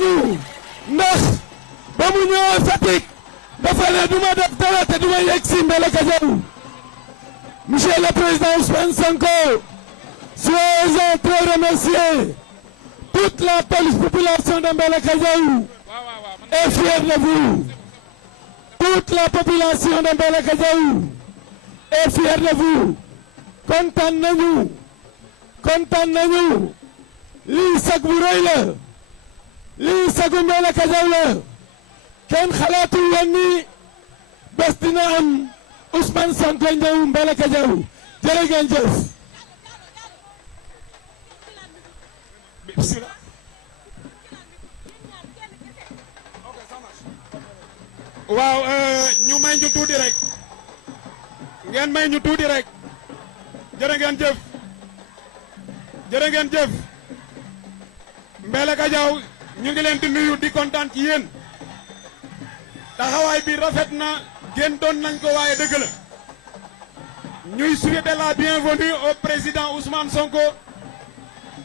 nañu ndax ba mu ñëwee Fatick dafa ne duma def dara te duma yegg si Mbelakadiaw. Monsieur le Président Ousmane Sonko, soyez très remerciés. Toute la population de Mbelakadiaw est fière de vous. Toute la population de Mbelakadiaw est fière de vous. kontaan nañu lii sag bu rëy la lii sagu Mbelakadiaw la kenn xalaatul woon ni bés dina am Ousmane Sonko ñëw Mbelakadiaw jërë ngeen jëf. waaw ñu may ñu tuuti rek ngeen may ñu tuuti rek jërë ngeen jëf Mbelakadiaw ñu ngi leen di nuyu di kontaan ci yéen taxawaay bi rafet na génn doon nañ ko waaye dëgg la ñuy souhaiter la bienvenue au président Ousmane Sonko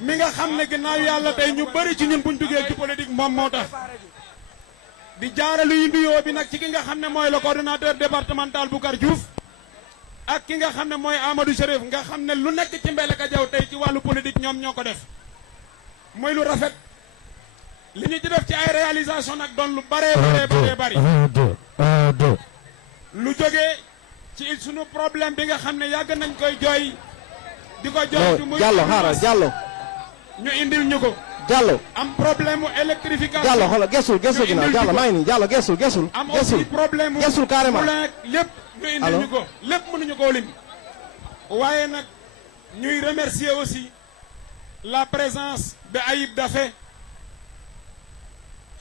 mi nga xam ne ginnaaw yàlla tey ñu bëri ci ñun buñ duggee ci politique moom moo tax di jaarale yu nuyoo bi nag ci ki nga xam ne mooy le coordonnateur départemental Boucar Diouf ak ki nga xam ne mooy Amadou Chérif nga xam ne lu nekk ci Mbelakadiaw tey ci wàllu politique ñoom ñoo ko def muy lu rafet li ñu ci def ci ay réalisation nag doon lu bari lu jógee ci sunu problème bi nga xam ne yàgg nañ koy jooy di ko jooy muy Diallo ñu indil ñu ko Diallo am problème mu électrification Diallo xoolal gesul ginnaaw Diallo maa ngi nii Diallo gesul am aussi problème mu gesul carrément lépp ñu indil ñu ko lépp mënuñu koo lim waaye nag ñuy remercier aussi la présence de Ayib Daffé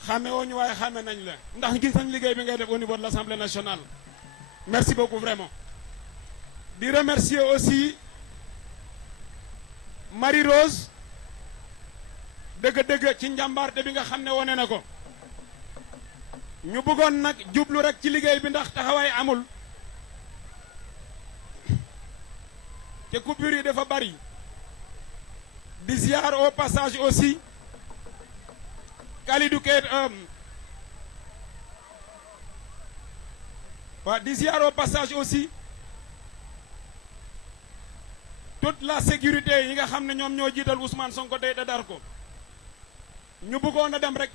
xame woo ñu waaye xame nañ la ndax gis nañ liggéey bi ngay def au niveau de l'Assemblée nationale merci beaucoup vraiment di remercier aussi Marie Rose dëgg-dëgg ci njàmbaarte bi nga xam ne wone na ko ñu bëggoon nag jublu rek ci liggéey bi ndax taxawaay amul te coupure yi dafa bari di ziar au passage aussi Kalidou Keita di ziar au passage aussi toute la sécurité yi nga xam ne ñoom ñoo jiital Ousmane Sonko tey da dar ko ñu bëggoon a dem rek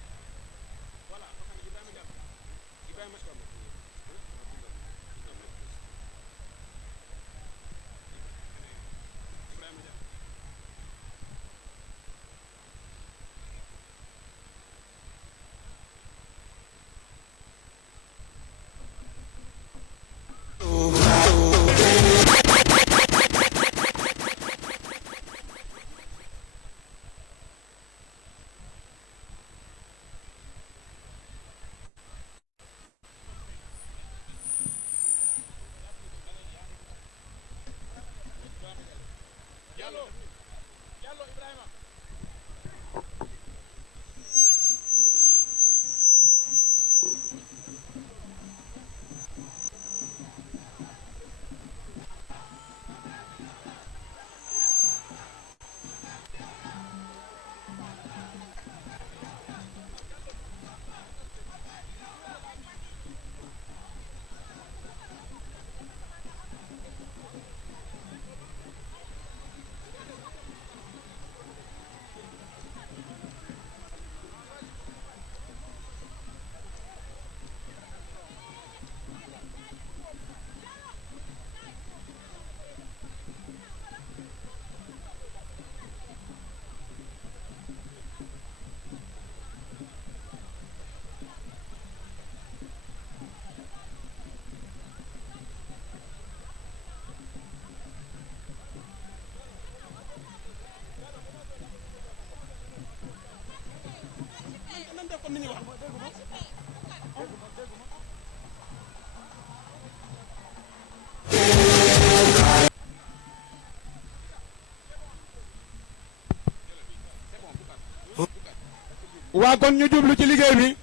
waa kon ñu jublu ci liggéey bi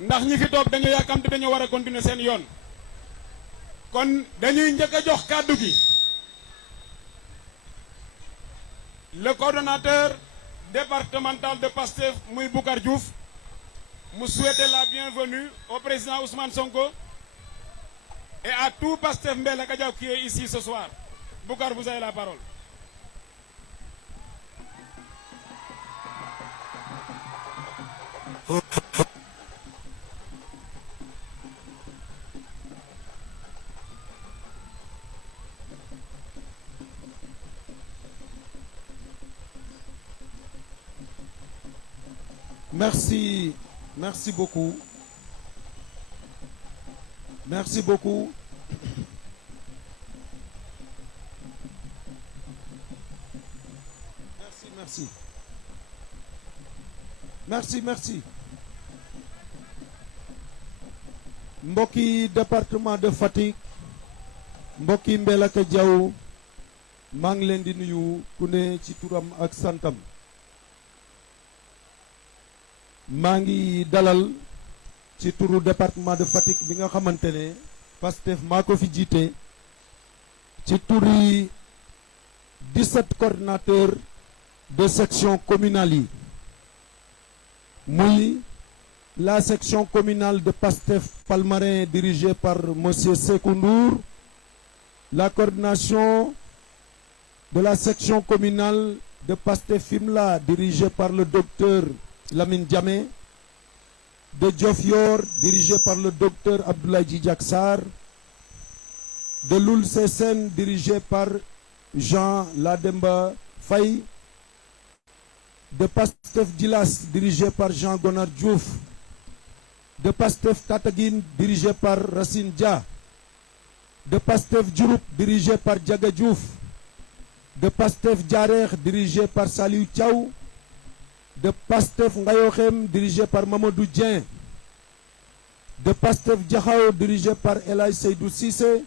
ndax ñi fi toog dañu yàkkamte dañu war a continuer seen yoon kon dañuy njëkk a jox kàddu gi le coordonnateur départemental de Pastef muy Boucar Diouf mu souhaiter la bienvenue au président Ousmane Sonko et à tout Pastef Mbellacka Diaw qui est ici ce soir. Boucar, vous avez la parole. Merci, merci beaucoup. Merci beaucoup. Merci. Merci. Mbokki département de Fatick, mbokki Mbellacka Diaw, maa ngi leen di nuyu ku ne ci turam ak santam. maa ngi dalal ci turu département de Fatick bi nga xamante ne Pastef maa ko fi jiite ci turi 17 coordinateurs de section communale yi muy la section communale de Pastef Palmarin dirigée par monsieur Sékou Ndour, la coordination de la section communale de Pastef Fimela dirigée par le docteur Lamine Diamé, de Diofior dirigé par le docteur Abdoulaye Djidjak Sarr, de Loul Sessène dirigé par Jean Lademba Faye, de Pastef Djilas dirigé par Jean Gonar Diouf, de Pastef Tataguine dirigé par Racine Dia, de Pastef Diouroup dirigé par Diaga Diouf, de Pastef Diarekh dirigé par Saliou Thiaw, de Pastef Ngayokhem dirigé par Mamadou Dieng, de Pastef Diakhao dirigé par El Hadj Seydou Cissé,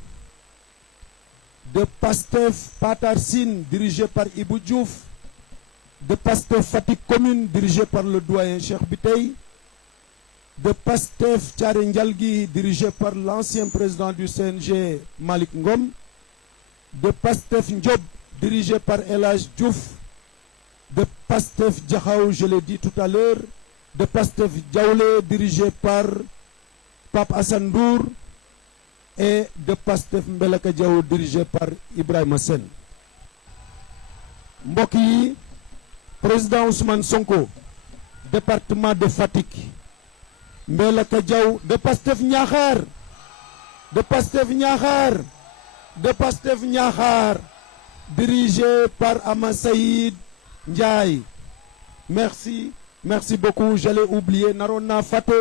de Pastef Patar Sine dirigé par Ibou Diouf, de Pastef Fatick Commune dirigé par le doyen Cheikh Bitey, de Pastef Thiaré Ndialgui dirigé par l'ancien président du CNG Malick Ngom, de Pastef Ndiob dirigé par El Hadj Diouf, de Pastef Diakhao, je l'ai dit tout à l'heure, de Pastef Diaoulé dirigé par Pape Assane Ndour et de Pastef Mbellacka Diaw dirigé par Ibrahima Sène. Mbokk yi, président Ousmane Sonko, département de Fatick, Mbellacka Diaw de Pastef Niakhar, de Pastef Niakhar, de Pastef Niakhar, dirigé par Ama Saïd Ndiaye. Merci beaucoup. J'allais oublier Narona Faté,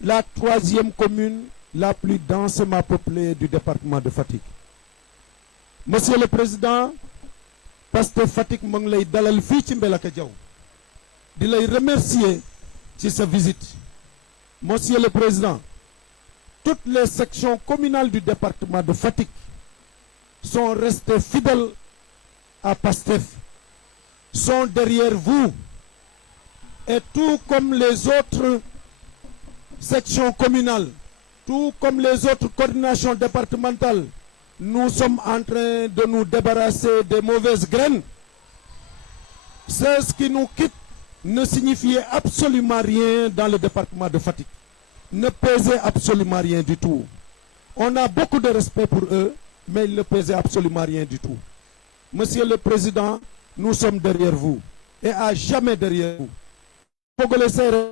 la 3e commune la plus densément peuplée du département de Fatick. Monsieur le Président, Pastef Fatick mu ngi lay dalal fii ci Mbellacka Diaw di lay remercier ci sa visite. Monsieur le Président, toutes les sections communales du département de Fatick sont restées fidèles à Pastef, sont derrière vous, et tout comme les autres sections communales, tout comme les autres coordinations départementales, nous sommes en train de nous débarrasser des mauvaises graines. Ce qui nous quitte ne signifiait absolument rien dans le département de Fatick, ne pesait absolument rien du tout. On a beaucoup de respect pour eux, mais ils ne pesaient absolument rien du tout. Monsieur le Président, nous sommes derrière vous et à jamais derrière vous. Fogole Seereer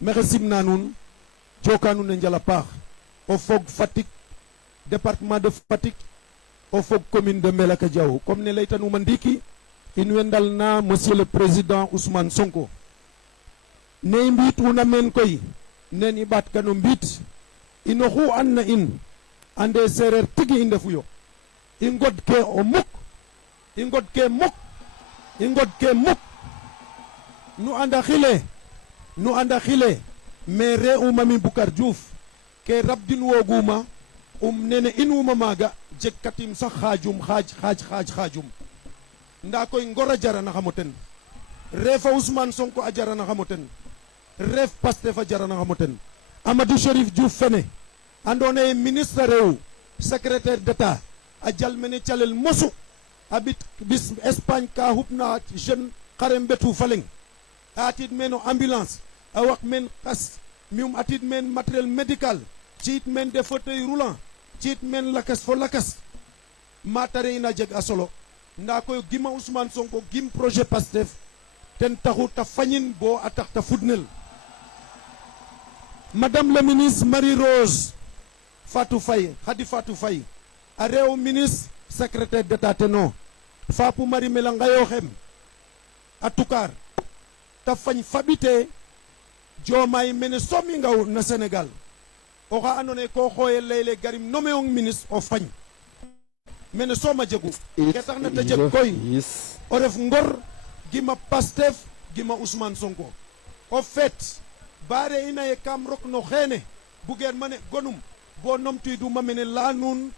maxey simna nuun joka nuun a njal a paax o fog Fatick, département de Fatick, o fog commune de Mbellacka Diaw. Comme ne laytanuma ndiiki in way ndalna monsieur le président Ousmane Sonko ne i mbiit'una meen koy nen i ɓaatkano mbiit ino xu andna in ande seereer tigi i ndefuyo, i ngodkee o muk, i ngodkee muk, i ngodkee muk. Nu anda xile mais re'uma mi Boucar Diouf ke rabdin wooguma nene inuma maaga jegkatim sax xaajum ndaa koy ngor a jaranaxam o ten, refa Ousmane Sonko a jaranaxam o ten, ref Pastef a jaranaxam o ten. Amadou Chérif Diouf fene andoona yee ministre rew secrétaire d'État a jal mene calel mosu a ɓit bis Espagne ka xupna jeune xare mbetu fa leŋ a atiid meen o ambulance a wax men xas mium atit men matériel médical ciit men des fauteuils roulants ciit men lakas fo lakas matare ina jeg a solo nda koy gima Ousmane Sonko gim projet Pastef ten taxu ta fañin bo a tax ta fudnel Madame la ministre Marie-Rose Fatou Faye Khady Fatou Faye a rew ministre secrétaire d'État teno Fapou Marie Melangayo xem a tukar ta fañ faɓite Diomaye mene somi ngaw na Sénégal oxa ando naye ko xoye leyle garim nommé ong ministre o fañ mene soma jegu ke tax na ta jeg koy o ref ngor gima Pastef gima Ousmane Sonko o fait bare ina ye kam rok no xene bugen mane gonum bo nomtiduma mene la nun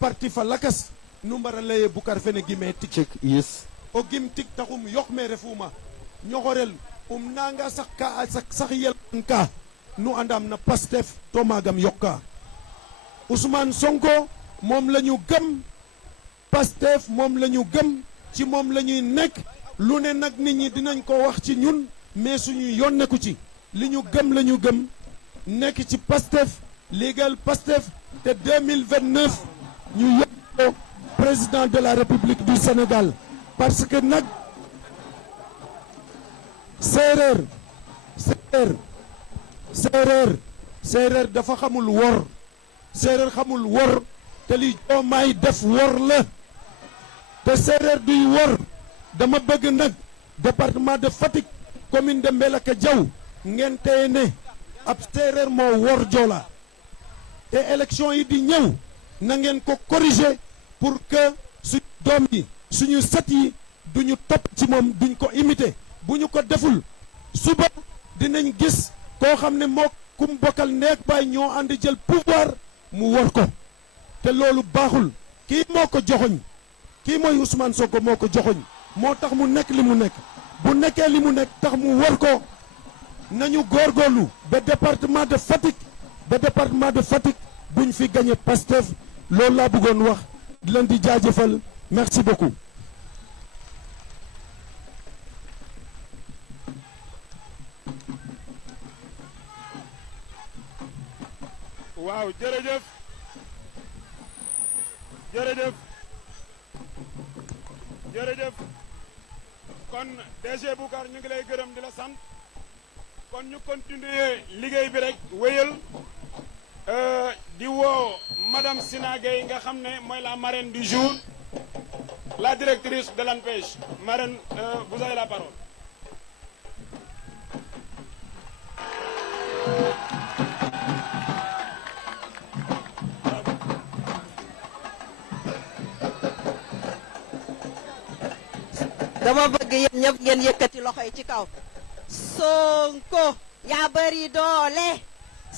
parti fa lakas nu mbara leye Boucar fene gime tik o gim tik taxum yok me refuma ñoxorel nanga sax ka sax yel ka nu andam na Pastef to magam yokka Ousmane Sonko moom lañu gëm Pastef moom lañu gëm ci moom lañuy nekk lu ne nag nit ñi dinañ ko wax ci ñun mais suñu yoon nekku ci li ñu gëm lañu gëm nekk ci Pastef légal Pastef te 2029 ñu yóbbu président de la République du Sénégal parce que nag séeréer dafa xamul wor séeréer xamul wor te li Diomaye def wor la te séeréer duy wor dama bëgg nag département de Fatick commune de Mbelacadiao ngeen teye ne ab séeréer moo wor Joola te élection yi di ñëw na ngeen ko corriger pour que suñu doom yi suñu sët yi duñu topp ci moom duñ ko imiter bu ñu ko deful suba dinañ gis koo xam ne moo kum bokkal neeg baay ñoo ànd jël pouvoir mu wor ko te loolu baaxul kii moo ko joxoñ kii mooy Ousmane Sonko moo ko joxoñ moo tax mu nekk li mu nekk bu nekkee li mu nekk tax mu wor ko nañu góorgóorlu ba département de Fatick buñ fi gagné Pastef loolu laa bëggoon wax di leen di jaajëfal merci beaucoup. waaw jërëjëf kon DG Boucar ñu ngi lay gërëm di la sant kon ñu continuer liggéey bi rek wéyal di woo madame Sina Gueye nga xam ne mooy la marraine du jour la directrice de l'ANPEJ marraine vous avez la parole. dama bëgg yéen ñëpp ngeen yëkkati loxo yi ci kaw. Sonko yaa bari doole.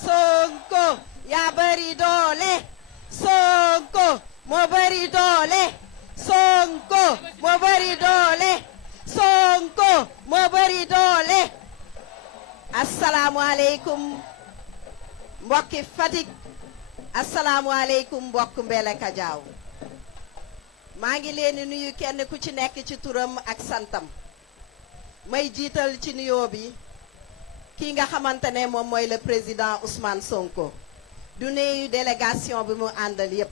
Sonko yaa bari doole. Sonko moo bari doole. Sonko moo bari doole. Sonko moo bari doole. asalaamualeykum mbokki Fatick. asalaamualeykum mbokk Mbelacadiao. maa ngi leen di nuyu kenn ku ci nekk ci turam ak santam may jiital ci nuyoo bi kii nga xamante ne moom mooy le président Ousmane Sonko du nuyu délégation bi mu àndal yépp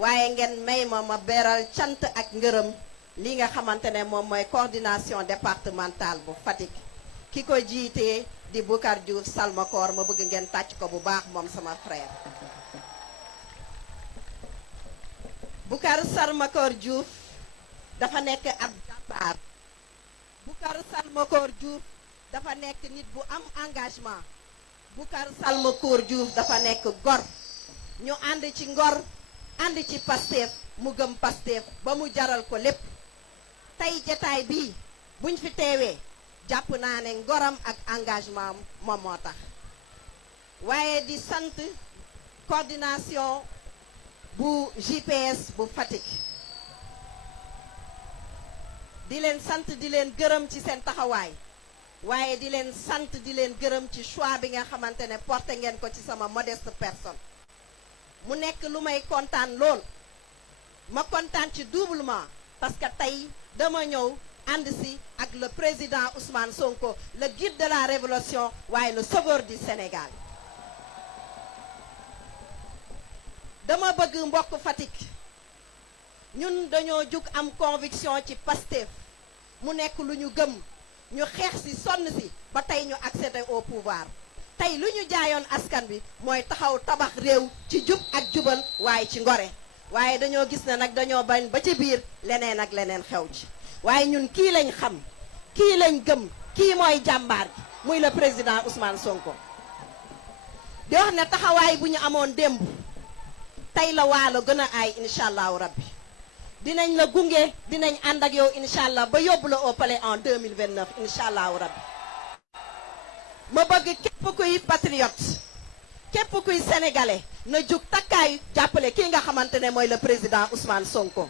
waaye ngeen may ma beral cant ak ngërëm li nga xamante ne moom mooy coordination départementale bu Fatick ki ko jiitee di Boucar Diouf Salmakoor ma bëgg ngeen tàcc ko bu baax moom sama frère. Boucar Salmakoor Diouf dafa nekk ab jàmbaar. Boucar Salmakoor Diouf dafa nekk nit bu am engagement. Boucar Salmakoor Diouf dafa nekk gor. ñu ànd ci ngor ànd ci Pastef mu gëm Pastef ba mu jaral ko lépp. tey jataay bii buñ fi teewee jàpp naa ne ngoram ak engagement moom moo tax. waaye di sant coordination bu JPS bu Fatick di leen sant di leen gërëm ci seen taxawaay waaye di leen sant di leen gërëm ci choix bi nga xamante ne porté ngeen ko ci sama modeste personne mu nekk lu may kontaan lool ma kontaan ci doublement parce que tey dama ñëw ànd si ak le président Ousmane Sonko le guide de la révolution waaye le sauveur du Sénégal. dama bëgg mbokk Fatick ñun dañoo jug am conviction ci Pastef mu nekk lu ñu gëm ñu xeex si sonn si ba tey ñu accéder au pouvoir tey lu ñu jaayoon askan bi mooy taxaw tabax réew ci jub ak jubal waaye ci ngore waaye dañoo gis ne nag dañoo bañ ba ci biir leneen ak leneen xew ci waaye ñun kii lañ xam kii lañ gëm kii mooy jàmbaar gi muy le président Ousmane Sonko di wax ne taxawaay bu ñu amoon démb tey la waalo gën a aay incha allahu rabbi dinañ la gunge dinañ ànd ak yow incha allah ba yóbbu la au palais en 2029 incha allahu rabbi ma bëgg képp kuy patriote képp kuy sénégalais na jug takkaayu jàppale kii nga xamante ne mooy le président Ousmane Sonko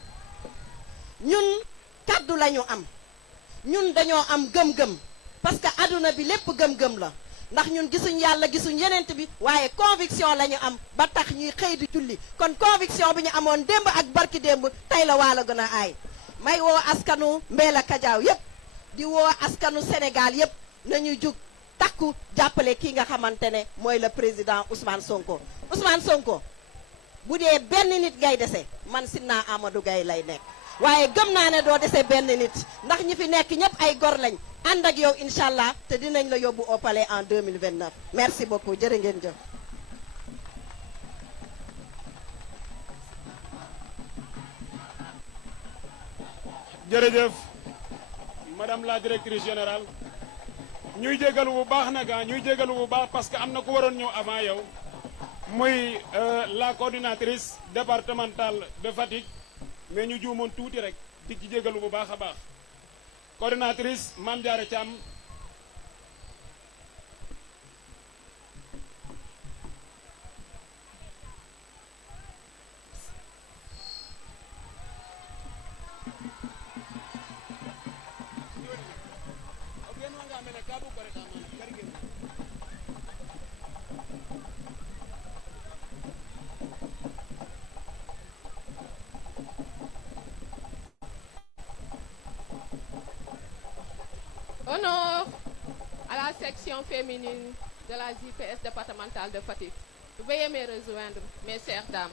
ñun kaddu la ñu am ñun dañoo am gëm-gëm parce que adduna bi lépp gëm-gëm la ndax ñun gisuñ yàlla gisuñ yenent bi waaye conviction la ñu am ba tax ñuy xëy di julli kon conviction bi ñu amoon démb ak barki démb tey la waalo gën a aay may woo askanu Mbeela Kadiaw yépp di woo askanu Sénégal yépp nañu jug takku jàppale kii nga xamante ne mooy le président Ousmane Sonko Ousmane Sonko bu dee benn nit ngay dese man Sina Amadou Gaye lay nekk waaye gëm naa ne doo dese benn nit ndax ñi fi nekk ñëpp ay gor lañ ànd ak yow incha allah te dinañ la yóbbu au palais en 2029 merci beaucoup jërë ngeen jëf. jërëjëf madame la directrice générale ñuy jégalu bu baax nag ñuy jégalu bu baax parce que am na ku waroon ñëw avant yow muy la coordinatrice départementale de Fatick mais ñu juumoon tuuti rek di ci jégalu bu baax a baax coordinatrice Mame Diarra Thiam Honneur à la section féminine de la JPS départementale de Fatick. Veuillez me rejoindre, mes chères dames.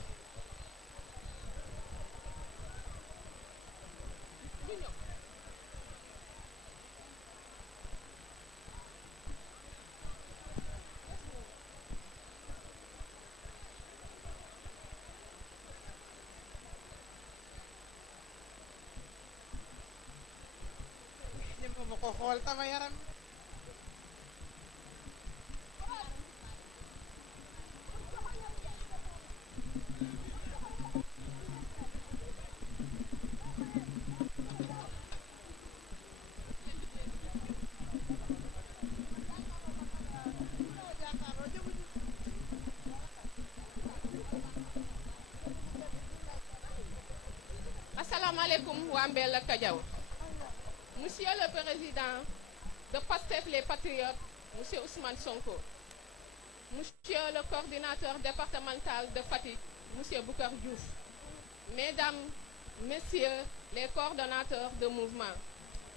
Asalaamaaleykum waa Mbeela Kadiaw. Monsieur le Président de Pastef les Patriotes, Monsieur Ousmane Sonko. Monsieur le coordinateur départemental de Fatick, Monsieur Boucar Diouf. Mesdames, Messieurs les coordonnateurs de mouvement.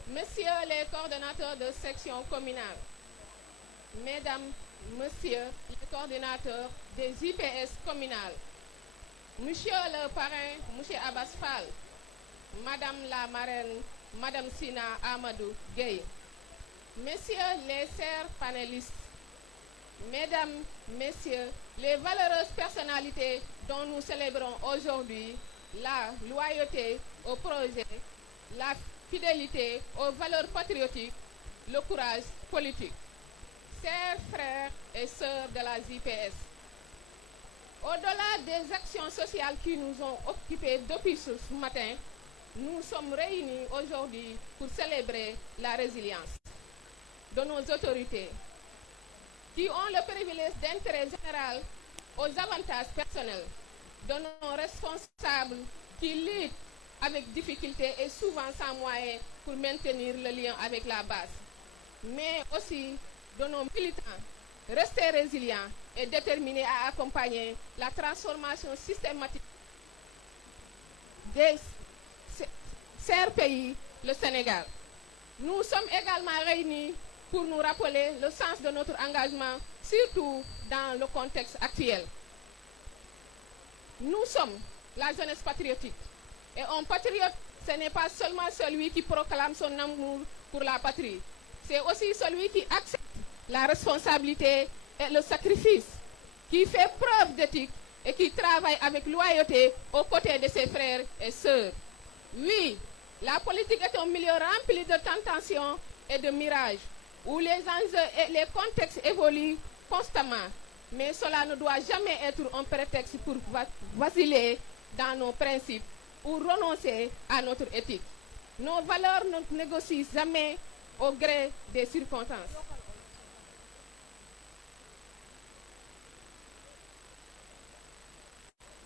Messieurs les coordonnateurs de section communale. Mesdames, Messieurs les coordinateurs des IPS communales. Monsieur le parrain, Monsieur Abbas Fall. Madame la marraine, Madame Sina Amadou Gaye. Messieurs les chers panélistes, Mesdames, Messieurs, les valeureuses personnalités dont nous célébrons aujourd'hui la loyauté au projet, la fidélité aux valeurs patriotiques, le courage politique. Chers frères et sœurs de la JPS, au-delà des actions sociales qui nous ont occupés depuis ce matin, nous sommes réunis aujourd'hui pour célébrer la résilience de nos autorités qui ont le privilège d'intérêt général aux avantages personnels de nos responsables qui luttent avec difficulté et souvent sans moyens pour maintenir le lien avec la base, mais aussi de nos militants restés résilients et déterminés à accompagner la transformation systématique des chers pays, le Sénégal. Nous sommes également réunis pour nous rappeler le sens de notre engagement, surtout dans le contexte actuel. Nous sommes la jeunesse patriotique. Et un patriote, ce n'est pas seulement celui qui proclame son amour pour la patrie. C'est aussi celui qui accepte la responsabilité et le sacrifice, qui fait preuve d'éthique et qui travaille avec loyauté aux côtés de ses frères et sœurs. Oui, la politique est un milieu rempli de tentations et de mirages, où les enjeux et les contextes évoluent constamment. Mais cela ne doit jamais être un prétexte pour vaciller dans nos principes ou renoncer à notre éthique. Nos valeurs ne négocient jamais au gré des circonstances.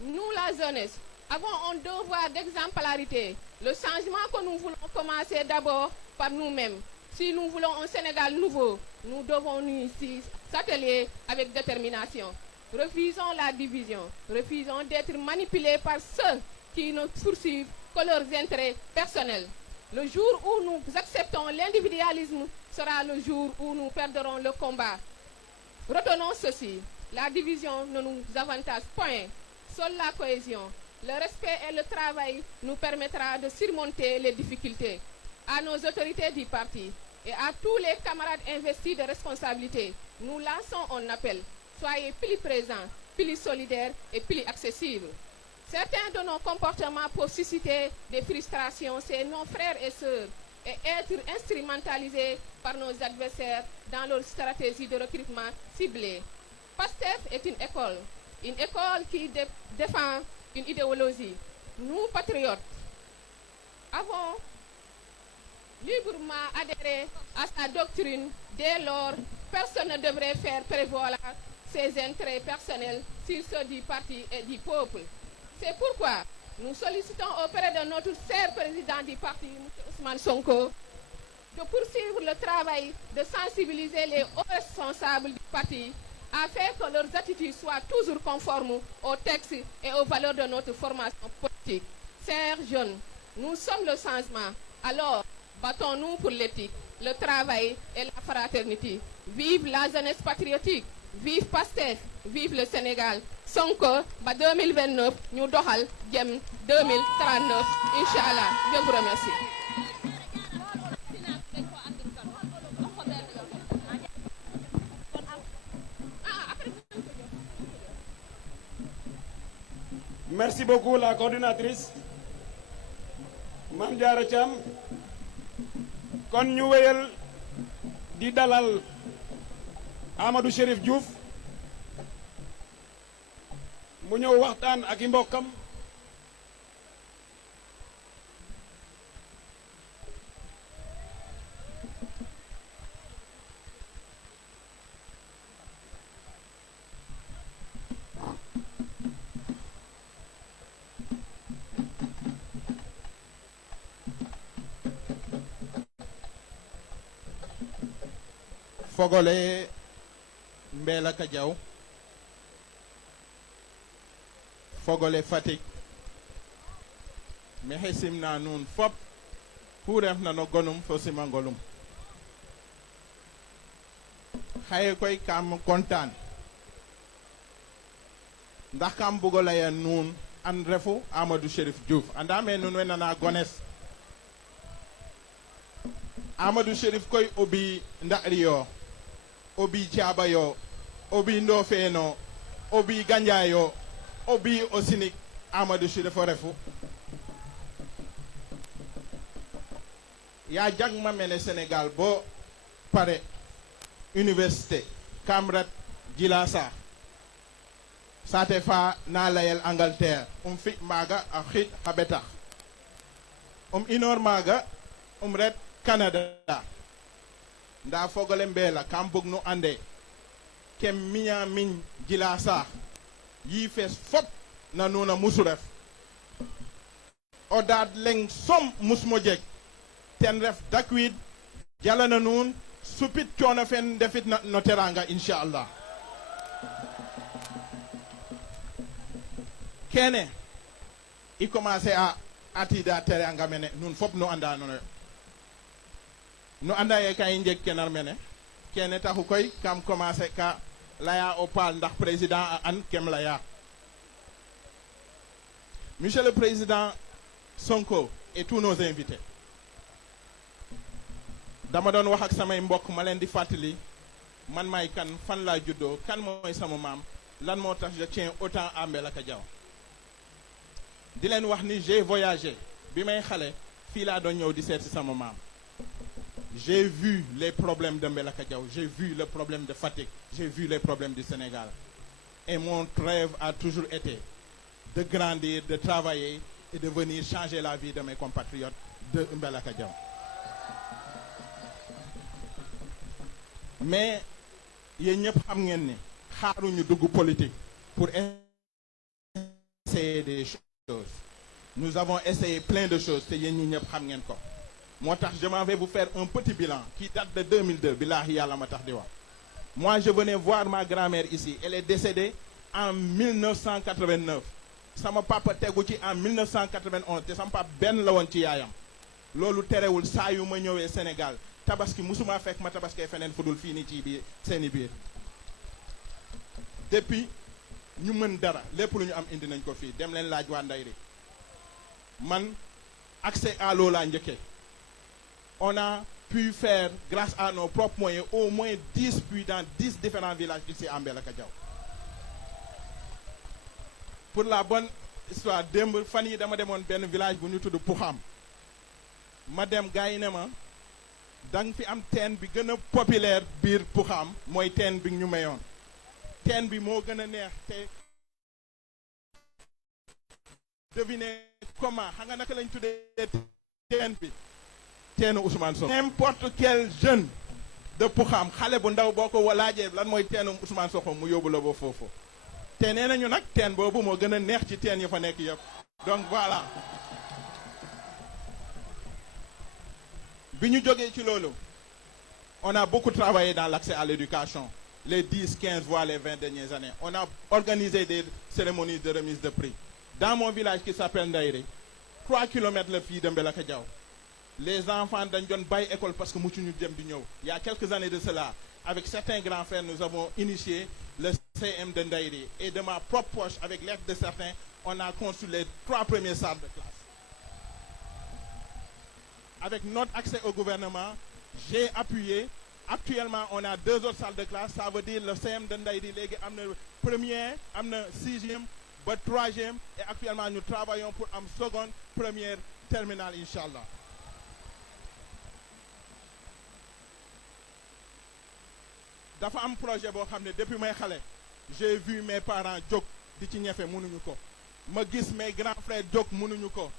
Nous, la jeunesse, avons un devoir d'exemplarité. Le changement que nous voulons commencer d'abord par nous-mêmes. Si nous voulons un Sénégal nouveau, nous devons nous ici s'atteler avec détermination. Refusons la division. Refusons d'être manipulés par ceux qui ne poursuivent que leurs intérêts personnels. Le jour où nous acceptons l'individualisme sera le jour où nous perdrons le combat. Retenons ceci. La division ne nous avantage point. Seule la cohésion, le respect et le travail nous permettra de surmonter les difficultés. À nos autorités du parti et à tous les camarades investis de responsabilité, nous lançons un appel. Soyez plus présents, plus solidaires et plus accessibles. Certains de nos comportements peuvent susciter des frustrations chez nos frères et sœurs et être instrumentalisés par nos adversaires dans leur stratégie de recrutement ciblée. PASTEF est une école qui défend une idéologie. Nous, patriotes, avons librement adhéré à sa doctrine. Dès lors, personne ne devrait faire prévaloir ses intérêts personnels sur ceux du parti et du peuple. C'est pourquoi nous sollicitons auprès de notre cher président du parti, M. Ousmane Sonko, de poursuivre le travail de sensibiliser les hauts responsables du parti afin que leurs attitudes soient toujours conformes aux textes et aux valeurs de notre formation politique. Chers jeunes, nous sommes le changement. Alors, battons-nous pour l'éthique, le travail et la fraternité. Vive la jeunesse patriotique, vive PASTEF, vive le Sénégal. Sonko, ba 2029, ñu doxal jëm 2039, Inch'Allah. Je vous remercie. Merci beaucoup la coordinatrice Mame Diarra Thiam. Kon ñu wéyal di dalal Amadou Chérif Diouf mu ñëw waxtaan ak i mbokkam Fogole Mbella Kadiaw, Fogole Fatick, mexe simna nuun fop ku refna no gonum fo simangolum. Xaye koy kam kontaan ndax kam bugo laya nuun an refu Amadou Chérif Diouf andame nuun we nana gones Amadou Chérif koy obi ndaɗri yo, obi Thiaba yo, obi Ndofeno, obi Gandiaye yo, obi o sinig Amadou Chérif o refu ya jangma mene Sénégal bo pare université kam ret Djilassa sate fa na layel Angleterre fi maga a xit xa betax inor maga ret Canada nda fogole Mbella kam bug nu ande kem miña miñ Djilassa yi fees fop na nuuna musu ref o daad leng som mus mo jeg ten ref dakwid jala na nuun supit coono fen defit na no teranga inshallah kene i commencé a atida teranga mene nuun fop nu anda nono no anda e kay njeg kenar mene kene taxu koy kam commencé ka laya o paal ndax président a an kem laya. Monsieur le Président Sonko et tous nos invités, dama doon wax ak samay mbokk ma leen di fàttali man maay kan fan laa juddoo kan mooy sama maam lan moo tax je tiens autant à Mbellacka Diaw di leen wax ni j'ai voyagé bi may xale fii laa doon ñëw di seet si sama maam. J'ai vu les problèmes de Mbellacka Diaw, j'ai vu le problème de Fatick, j'ai vu les problèmes du Sénégal. Et mon rêve a toujours été de grandir, de travailler et de venir changer la vie de mes compatriotes de Mbellacka Diaw. Mais yéen ñëpp xam ngeen ni xaaruñu dugg politique pour essayer des choses. Nous avons essayé plein de choses te yéen ñi ñëpp xam ngeen ko. Moi, je m'en vais vous faire un petit bilan qui date de 2002. Moi, je venais voir ma grand-mère ici. Elle est décédée en 1989. Sama papa tegu ci en 1991 te sama papa benn la woon ci yaayam. Loolu terewul saa yu ma ñëwee Sénégal tabaski musuma fekk ma tabaskee feneen fu dul fii nii ci biir seeni biir. Depuis ñu mën dara lépp lu ñu am indi nañ ko fii dem leen laaj waa Ndayri man accès à l'eau laa njëkkee. On a pu faire, grâce à nos propres moyens, au moins 10 puits dans 10 différents villages ici à Mbellacka Diaw. Pour la bonne histoire, démb fan yi dama demoon benn village bu ñu tudd Pouxam ma dem gars yi ne ma danga fi am teen bi gën a populaire biir Pouxam mooy teen bi ñu mayoon teen bi moo gën a neex te devinez comment xam nga naka lañ tuddee teen bi teenu Ousmane Sonko. N'importe quel jeune de Pouxam xale bu ndaw boo ko laajee lan mooy teenu Ousmane Sonko mu yóbbu la ba foofu te nee nañu nag teen boobu moo gën a neex ci teen yi fa nekk yëpp donc voilà. bi ñu jógee ci loolu on a beaucoup travaillé dans l'accès à l'éducation les 10, 15 voire les 20 dernières années. On a organisé des cérémonies de remise de prix dans mon village qui s'appelle Ndayri 3 kilomètres la fii de Mbellacka Diaw. Les enfants dañ doon bàyyi école parce que muccuñu dem di ñëw. Il y a quelques années de cela, avec certains grands frères, nous avons initié le CM de Ndayri. Et de ma propre poche, avec l'aide de certains, on a conçu les 3 premières salles de classe. Avec notre accès au gouvernement, j'ai appuyé. Actuellement, on a 2 autres salles de classe. Ça veut dire le CM de Ndayri, léegi am na première, am na 6e, ba 3e. Et actuellement, nous travaillons pour am seconde, première, terminale, Inch'Allah. dafa am projet boo xam ne depuis may xale j'ai vu mes parents jóg di ci ñefe mënuñu ko ma gis mes grands frères jóg mënuñu ko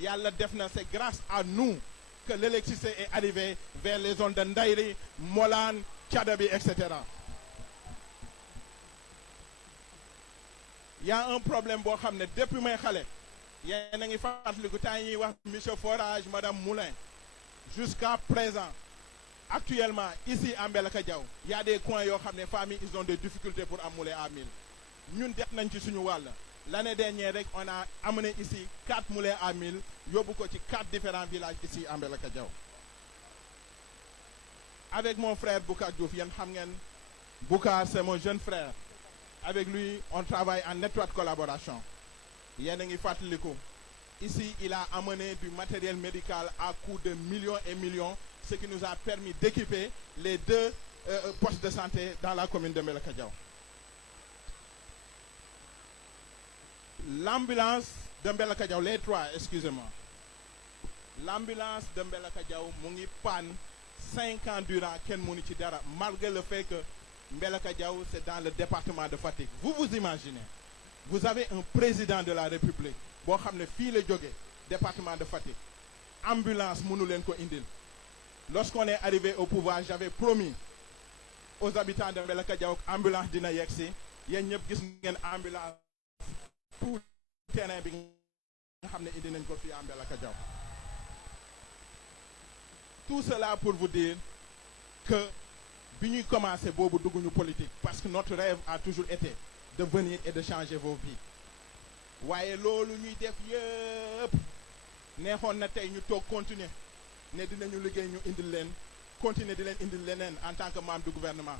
yàlla def na c'est grâce à nous que l'électricité est arrivée vers les zones de Ndayri, Molane, Thiadaby, etc. Il y a un problème boo xam ne depuis may xale yéen a ngi fàttaliku temps yi wax monsieur Forage madame Moulin jusqu'à présent. Actuellement, ici à Mbellacka Diaw, il y a des coins où les familles ils ont des difficultés pour amouler à 1000. Nous l'année dernière, on a amené ici 4 moulins à 1000, yóbbu ko ci 4 différents villages ici à Mbellacka Diaw. Avec mon frère Boucar Diouf, Boucar c'est mon jeune frère. Avec lui, on travaille en étroite collaboration. Ici, il a amené du matériel médical à coût de millions et millions, ce qui nous a permis d'équiper les 2 postes de santé dans la commune de Mbellacka Diaw. L'ambulance de Mbellacka Diaw, les 3, excusez-moi. L'ambulance de Mbellacka Diaw mu ngi panne 5 ans durant kenn mënu ci dara, malgré le fait que Mbellacka Diaw c'est dans le département de Fatick. Vous vous imaginez, vous avez un président de la République boo xam ne fii la jóge département de Fatick, ambulance mënu leen ko indil. Lorsqu'on est arrivé au pouvoir, j'avais promis aux habitants de Mbellacka Diaw ambulance dina yegsi. Yéen ñëpp gis ngeen ambulance tout terrain bi nga xam ne indi nañ ko fii à Mbellacka Diaw. Tout cela pour vous dire que bi ñuy commencé boobu dugguñu politique parce que notre rêve a toujours été de venir et de changer vos vies. waaye loolu ñuy def yëpp neexoon na tey ñu toog continuer ne dinañu liggéey ñu indil leen continuer di leen indil leneen en tant que membre du gouvernement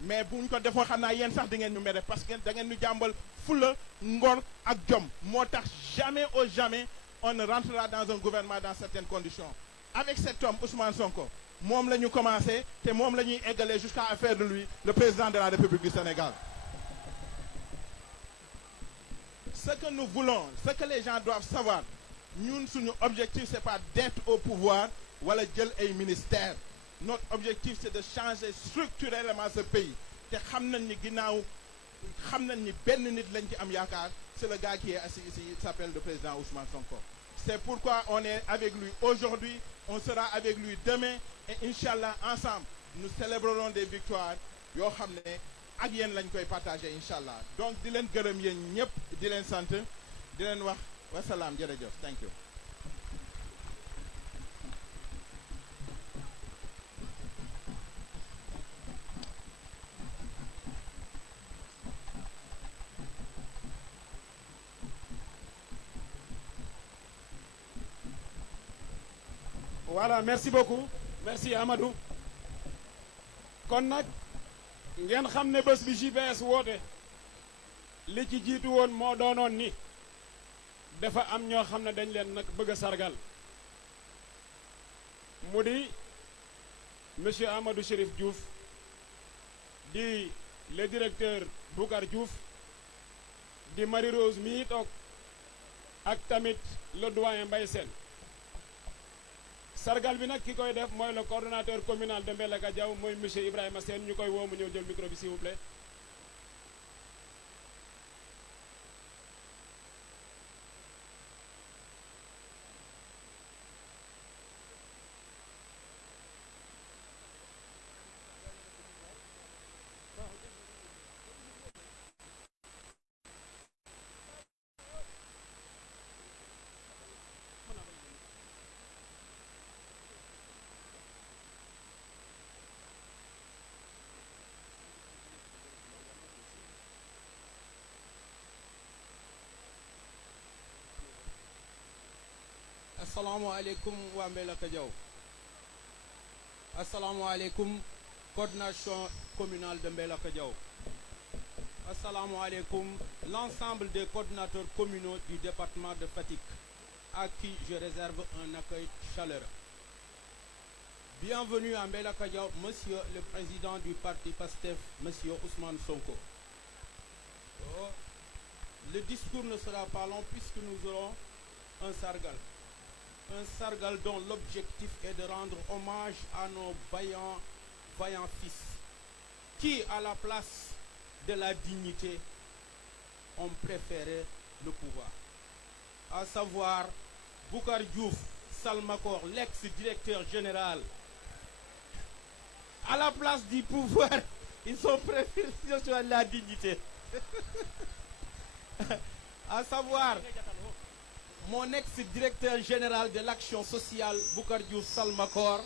mais bu ñu ko defoo xam naa yéen sax di ngeen ñu mere parce que da ngeen ñu jàmbal fula ngor ak jom moo tax jamais au jamais on ne rentrera dans un gouvernement dans certaines conditions avec cet homme Ousmane Sonko moom la ñu commencé te moom la ñuy eggalee jusqu'à faire de lui le président de la République du Sénégal. Ce que nous voulons, ce que les gens doivent savoir, ñun suñu objectif c'est pas d'être au pouvoir wala jël ay ministère. Notre objectif c'est de changer structurellement ce pays te xam nañ ni ginnaaw xam nañ ni benn nit lañ ci am yaakaar c'est le gars qui est assis ici il s'appelle le président Ousmane Sonko. C'est pourquoi on est avec lui aujourd'hui, on sera avec lui demain et Inch'Allah ensemble nous célébrerons des victoires yoo xam ne ak yéen lañ koy partager Inch'Allah. Donc di leen gërëm yéen ñëpp di leen sant di leen wax wasalaam jërëjëf thank you. Voilà merci beaucoup merci Amadou kon nag ngeen xam ne bés bi JPS woote li ci jiitu woon moo doonoon ni dafa am ñoo xam ne dañ leen nag bëgg a sargal mu di monsieur Amadou Chérif Diouf di le directeur Boucar Diouf di Marie Rose mii toog ak tamit le doyen Mbaye Sène sargal bi nag ki koy def mooy le coordonnateur communal de Mbellacka Diaw mooy monsieur Ibrahima Sène ñu koy woo mu ñëw jël micro bi s'il vous plaît. Assalamu alaikum wa Mbellacka Diaw. Assalamu alaikum coordination communale de Mbellacka Diaw. Assalamu alaikum l'ensemble des coordinateurs communaux du département de Fatick à qui je réserve un accueil chaleureux. Bienvenue à Mbellacka Diaw, monsieur le président du parti PASTEF, monsieur Ousmane Sonko. Le discours ne sera pas long puisque nous aurons un sargal. Un sargal dont l'objectif est de rendre hommage à nos vaillants fils qui, à la place de la dignité, ont préféré le pouvoir. À savoir Boucar Diouf Salmakor, l'ex-directeur général. À la place du pouvoir, ils ont préféré la dignité. À savoir mon ex-directeur général de l'action sociale, Boucar Diouf Salmakor,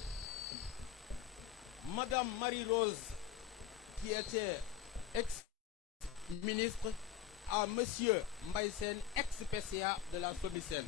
Madame Marie-Rose, qui était ex-ministre, à Monsieur Mbaye Sène, ex-PCA de la SOMISEN.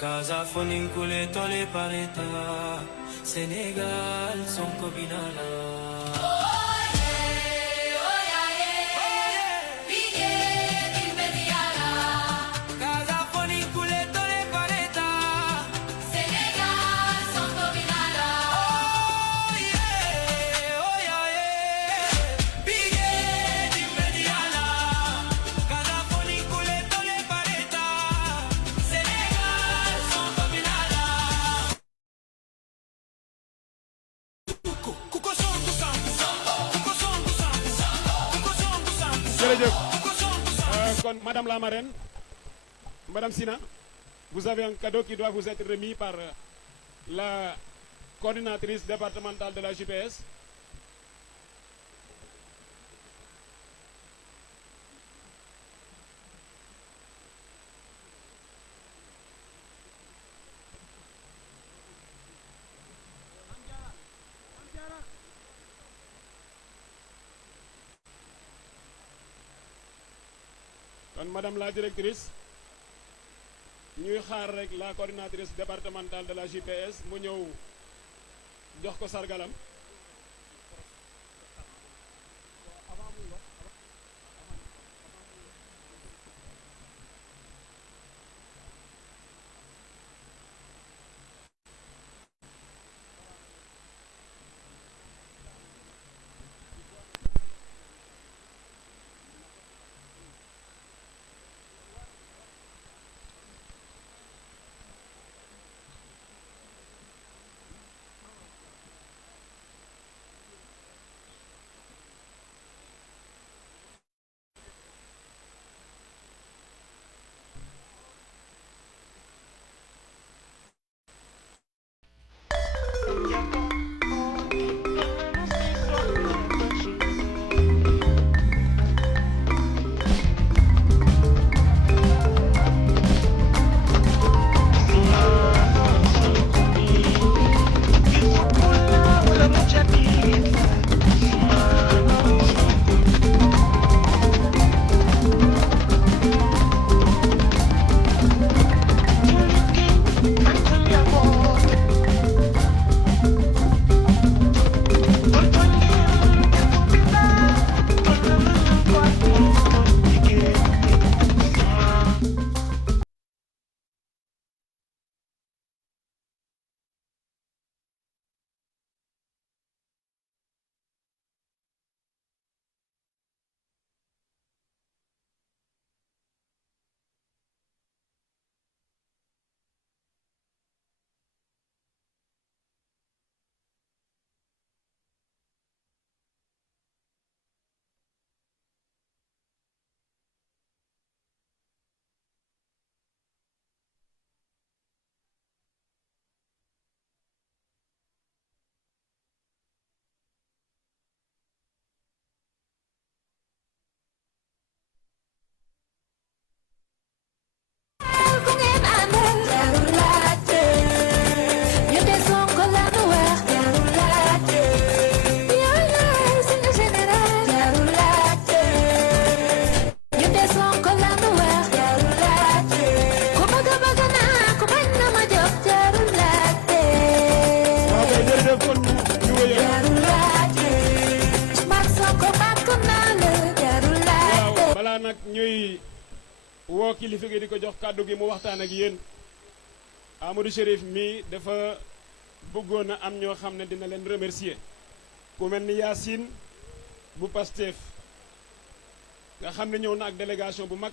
Casa fonin kule tole pareta Sénégal Sonko binala Kon, Madame la marraine, Madame Sina, vous avez un cadeau qui doit vous être remis par la coordinatrice départementale de la JPS. Madame la directrice, ñuy xaar rek la coordinatrice départementale de la JPS mu ñëw jox ko sargalam. nag ñuy woo kilifa gi di ko jox kàddu gi mu waxtaan ak yéen Amadou Chérif mi dafa bëggoon a am ñoo xam ne dina leen remercier ku mel ni Yacine bu Pastef nga xam ne ñëw na ak délégation bu mag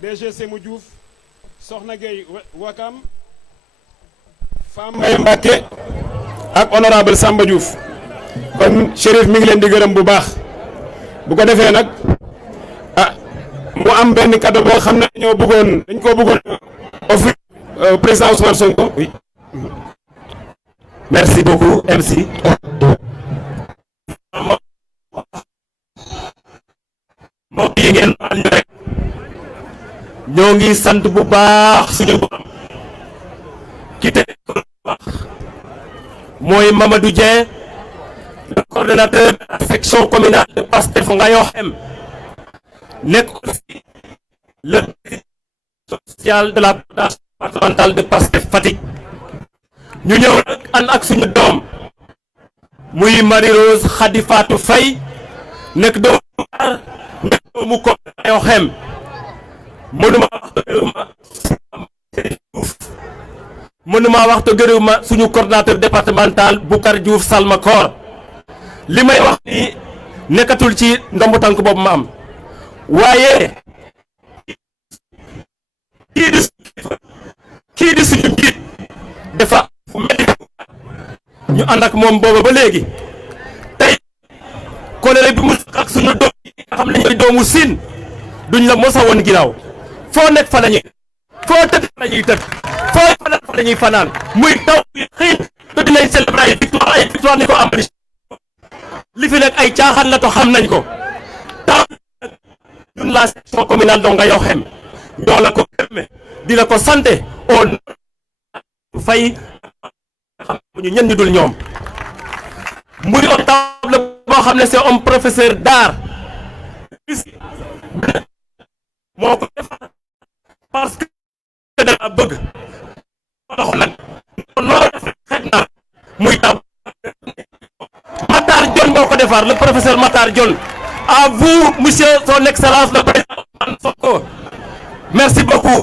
DG Sémou Diouf Soxna Gueye Wakam Fam Mbaye Mbacké ak honorable Samba Diouf kon Chérif mi ngi leen di gërëm bu baax bu ko defee nag mu am benn cadeau boo xam ne dañ koo bëggoon offrir président Ousmane Sonko. Oui. Merci beaucoup MC. mbokk yi ngeen baal ñu rek ñoo ngi sant bu baax suñu borom ki te wax mooy Mamadou Dieng le coordonnateur de la section communale de Pastef Ngayoxem nekk aussi le social de la coordination départementale de Pastef Fatick ñu ñëw nag ànd ak suñu doom muy Marie Rose Khady Fatou Faye nekk doomu ar nekk doomu ko Ngayoxem mënuma wax te gërëma suñu coordinateur départemental Boucar Diouf Salmakor li may wax ni nekkatul ci ndombu tànk boobu ma am waaye kii di suñu njiit dafa fu mel ñu ànd ak moom booba ba léegi tey kolere bi mu ak suñu doom yi nga xam ne ñooy doomu Sine duñ la mos a woon ginnaaw foo nekk fa lañuy foo tëdd fa lañuy tëdd foo fanaan fa lañuy fanaan muy taw bi xiin te dinañ célébrer ay victoire ni ko am li fi nekk ay caaxaan la to xam nañ ko taw ñun la section communale donc nga yow xem ñoo la ko gërëme di la ko santé on fay xam ñu ñen ñu dul ñoom muy notable boo xam ne c'est un professeur d'art moo ko def parce que dana bëgg dox nag loolu def xet na muy taw Matar Dione moo ko defar le professeur Matar Dione à vous monsieur son excellence le président Ousmane Sonko merci beaucoup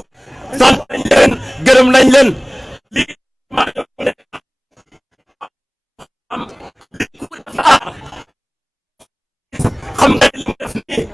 sant nañ leen gërëm nañ leen li xam nga li mu def nii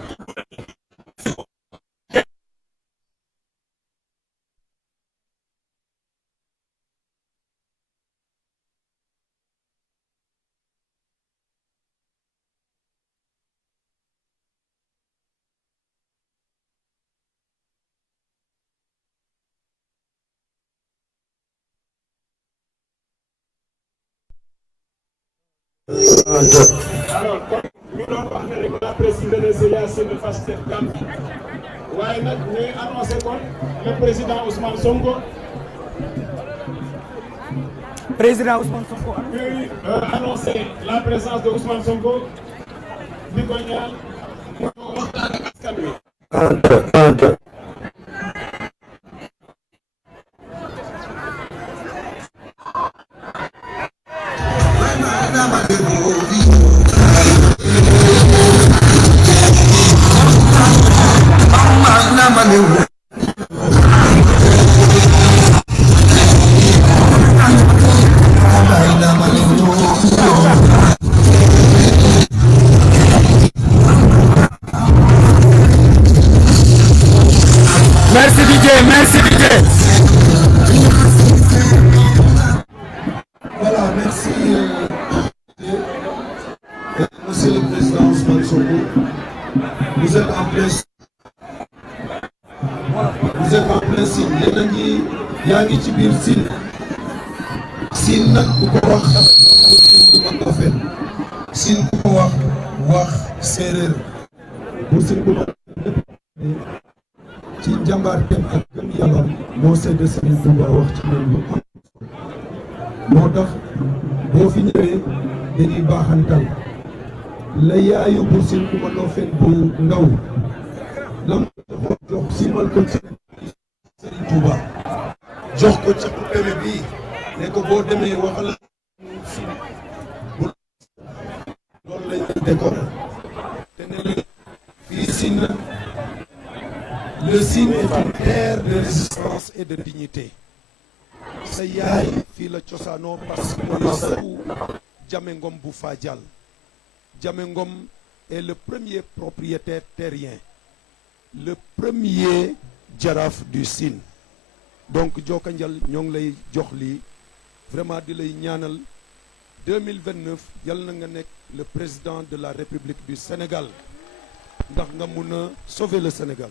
alors ñu doon wax ne la présidente de Yacine Pastef Gambie waaye nag ñuy annoncé kon le président Ousmane Sonko. président Ousmane Sonko. ñuy annoncé la présence de Ousmane Sonko di ko ñaan mu waxtaan ak askan wi. Merci DJ, merci DJ. Voilà, merci. Monsieur le Président Ousmane Sonko, vous êtes en plein Sine. Yéen a ngi yaa ngi ci biir Sine. Sine nag ku ko wax du ma ko fen. Sine ku ko wax séeréer. Pour Sine ku ko ci njàmbaarteem ak gëm yàlla moo sedd Serigne Touba wax ci moom lu am moo tax boo fi ñëwee dañuy baaxantal la yaayu bu Sine ku ma noo fen bu ndaw lam jox simal ko Serigne Touba jox ko ci peme bii ne ko boo demee waxal Sine bu loolu lañ décoré te ne la fii Sine le Sine est une terre de résistance et de dignité. sa yaay fii la cosaanoo parce que mooy sëtu Jame Ngom bu Fadial. Jame Ngom est le premier propriétaire terrien, le premier jaraaf du Sine. donc Joka Njal ñoo ngi lay jox lii vraiment di lay ñaanal 2029 yal na nga nekk le président de la République du Sénégal ndax nga mun a sauver le Sénégal.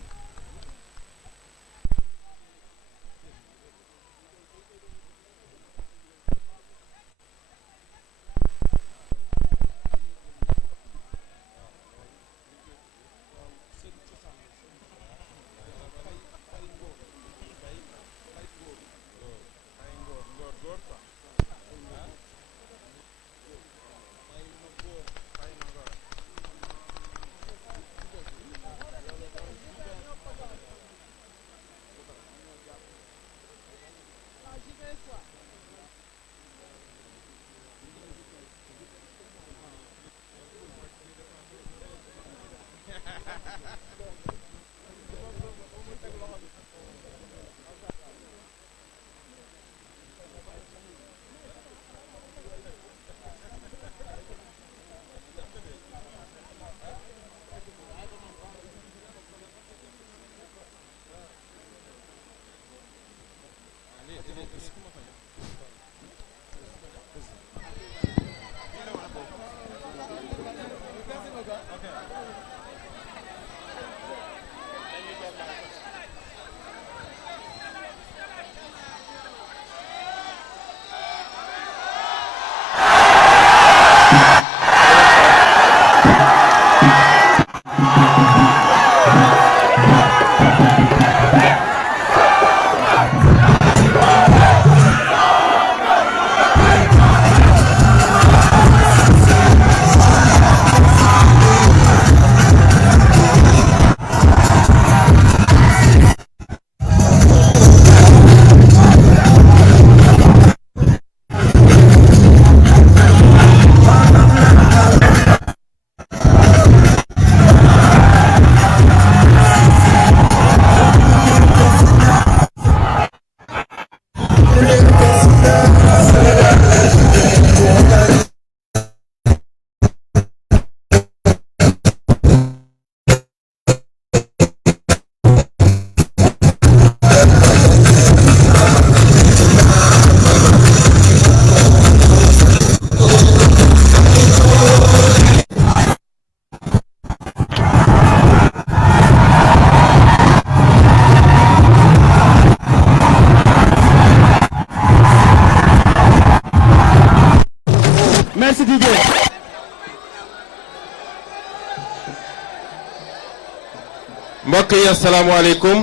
mbokk yi asalaamaaleykum.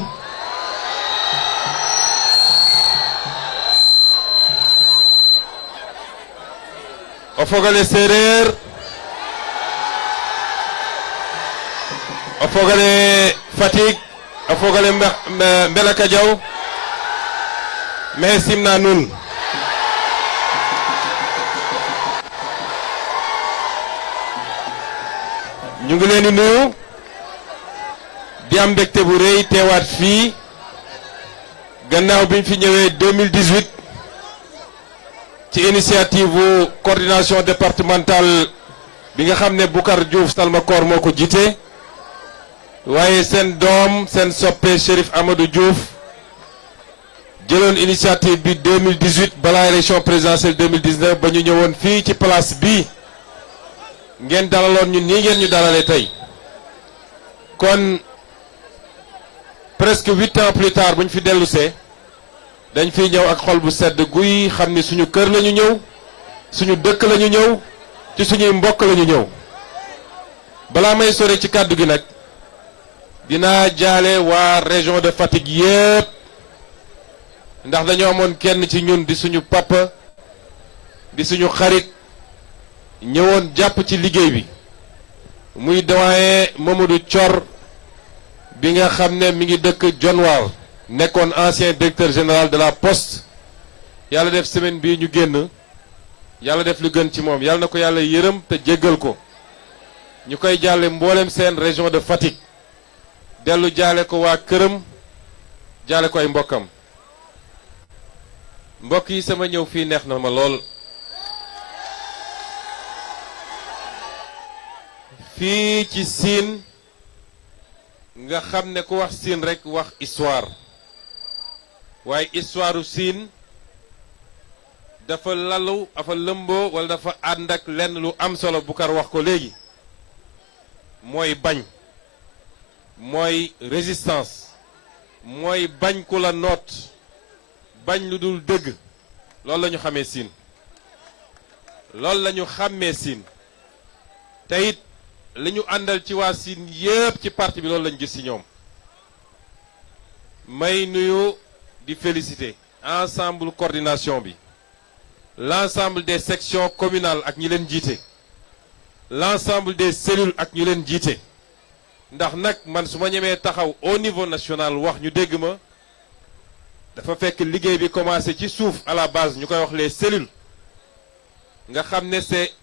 o fogole séeréer o fogole Fatick o fogole Mbelakadiaw maxey simna nuun. ñu ngi leen di nuyu di am mbégte bu rëy teewaat fii gannaaw bi ñu fi ñëwee 2018 ci initiative bu coordination départementale bi nga xam ne Boucar Diouf Salmakoor moo ko jiite waaye seen doom seen soppe Chérif Amadou Diouf jëloon initiative bi 2018 balaa élection présidentielle 2019 ba ñu ñëwoon fii ci place bii ngeen dalaloon ñun nii ngeen ñu dalalee tey kon presque 8 ans plus tard bu ñu fi dellusee dañ fiy ñëw ak xol bu sedd guy xam ni suñu kër la ñu ñëw suñu dëkk la ñu ñëw ci suñuy mbokk la ñu ñëw balaa may sore ci kàddu gi nag dinaa jaale waa région de Fatick yépp ndax dañoo amoon kenn ci ñun di suñu papa di suñu xarit ñëwoon jàpp ci liggéey bi muy doyen Mamadou Thior bi nga xam ne mi ngi dëkk Dionewar nekkoon ancien directeur général de la poste yàlla def semaine bii ñu génn yàlla def lu gën ci moom yàlla na ko yàlla yërëm te jéggal ko ñu koy jaale mboolem seen région de Fatick dellu jaale ko waa këram jaale ko ay mbokkam mbokk yi sama ñëw fii neex na ma lool. fii ci Sine nga xam ne ku wax Sine rekk wax histoire waaye histoire u Sine dafa lalu dafa lëmboo walla dafa ànd ak lenn lu am solo Boucar wax ko léegi mooy bañ mooy résistance mooy bañ ku la noot bañ lu dul dëgg loolu la ñu xamee Sine loolu la ñu xàmmee Sine te it li ñu àndal ci waa Sine yépp ci parti bi loolu lañu gis ci ñoom may nuyu di féliciter ensemble coordination bi l'ensemble des sections communales ak ñi leen jiite l'ensemble des cellules ak ñu leen jiite ndax nag man su ma ñemee taxaw au niveau national wax ñu dégg ma dafa fekk liggéey bi commencé ci suuf à la base ñu koy wax les cellules nga xam ne c'est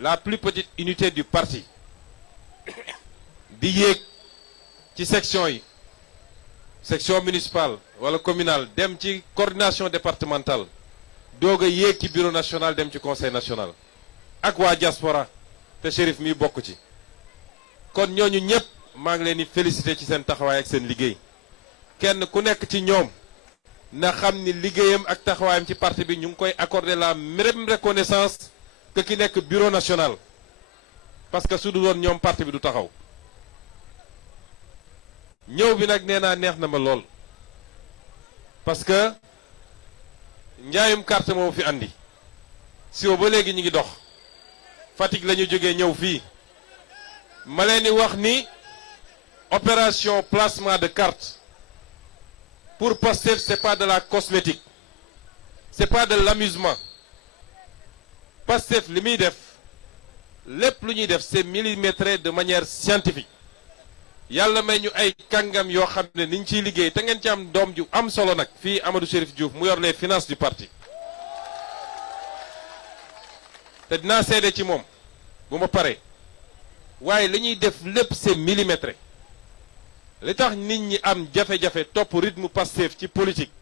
la plus petite unité du parti di yéeg ci section yi section municipale wala communale dem ci coordination départementale doog a yéeg ci bureau national dem ci conseil national ak waa diaspora te Chérif mi bokk ci kon ñooñu ñëpp maa ngi leen di féliciter ci seen taxawaay ak seen liggéey kenn ku nekk ci ñoom na xam ni liggéeyam ak taxawaayam ci parti bi ñu ngi koy accorder la même reconnaissance que ki nekk bureau national parce que su du doon ñoom parti bi du taxaw ñëw bi nag nee naa neex na ma lool parce que njaayum carte moo fi andi si ba léegi ñu ngi dox Fatick la ñu jógee ñëw fii ma leen di wax ni opération placement de carte pour Pastef c'est pas de la cosmétique c'est pas de l'amusement Pastef li muy def lépp lu ñuy def c'est millimétré de manière scientifique yàlla may ñu ay kàngam yoo xam ne niñ ciy liggéey te ngeen ci am doom ju am solo nag fii Amadou Chérif Diouf mu yor les finances du parti te dinaa seede ci moom bu ma paree waaye li ñuy def lépp c'est millimétré li tax nit ñi am jafe-jafe topp rythme Pastef ci politique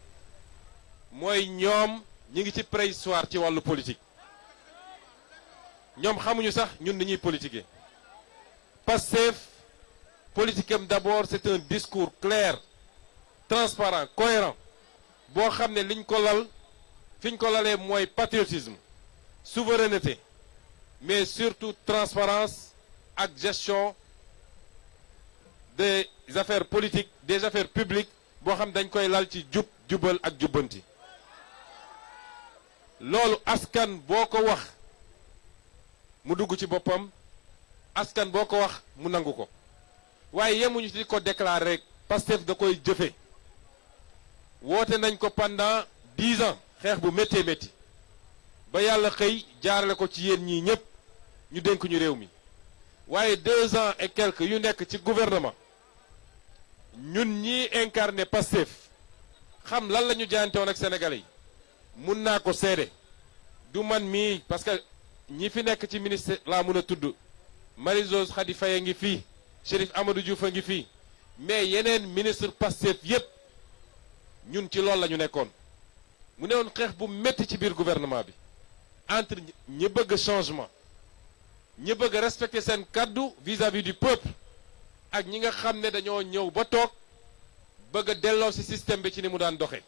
mooy ñoom ñi ngi ci préhistoire ci wàllu politique ñoom xamuñu sax ñun ni ñuy politiquer Pastef politique am d'abord c'est un discours clair transparent cohérent boo xam ne liñ ko lal fi ñu ko lalee mooy patriotisme souveraineté mais surtout transparence ak gestion des affaires politiques des affaires publiques boo xam dañ koy lal ci jub jubal ak jubbanti loolu askan boo ko wax mu dugg ci boppam askan boo ko wax mu nangu ko waaye yemuñu ci di ko déclarer rek Pastef da koy jëfe woote nañ ko pendant 10 ans xeex bu méttee métti ba yàlla xëy jaarale ko ci yéen ñii ñëpp ñu dénk ñu réew mi waaye 2 ans et quelques yu nekk ci gouvernement ñun ñii incarné Pastef xam lan la ñu jaayante woon ak Sénégalais yi mun naa ko seede du man mii parce que ñi fi nekk ci ministre laa mun a tudd Marie-Rose Khady Faye a ngi fii Chérif Amadou Diouf a ngi fii mais yeneen ministre Pastef yépp ñun ci loolu la ñu nekkoon mu ne woon xeex bu métti ci biir gouvernement bi entre ñi bëgg changement ñi bëgg respecter seen kàddu vis-à-vis du peuple ak ñi nga xam ne dañoo ñëw ba toog bëgg a delloo ci système bi ci ni mu daan doxee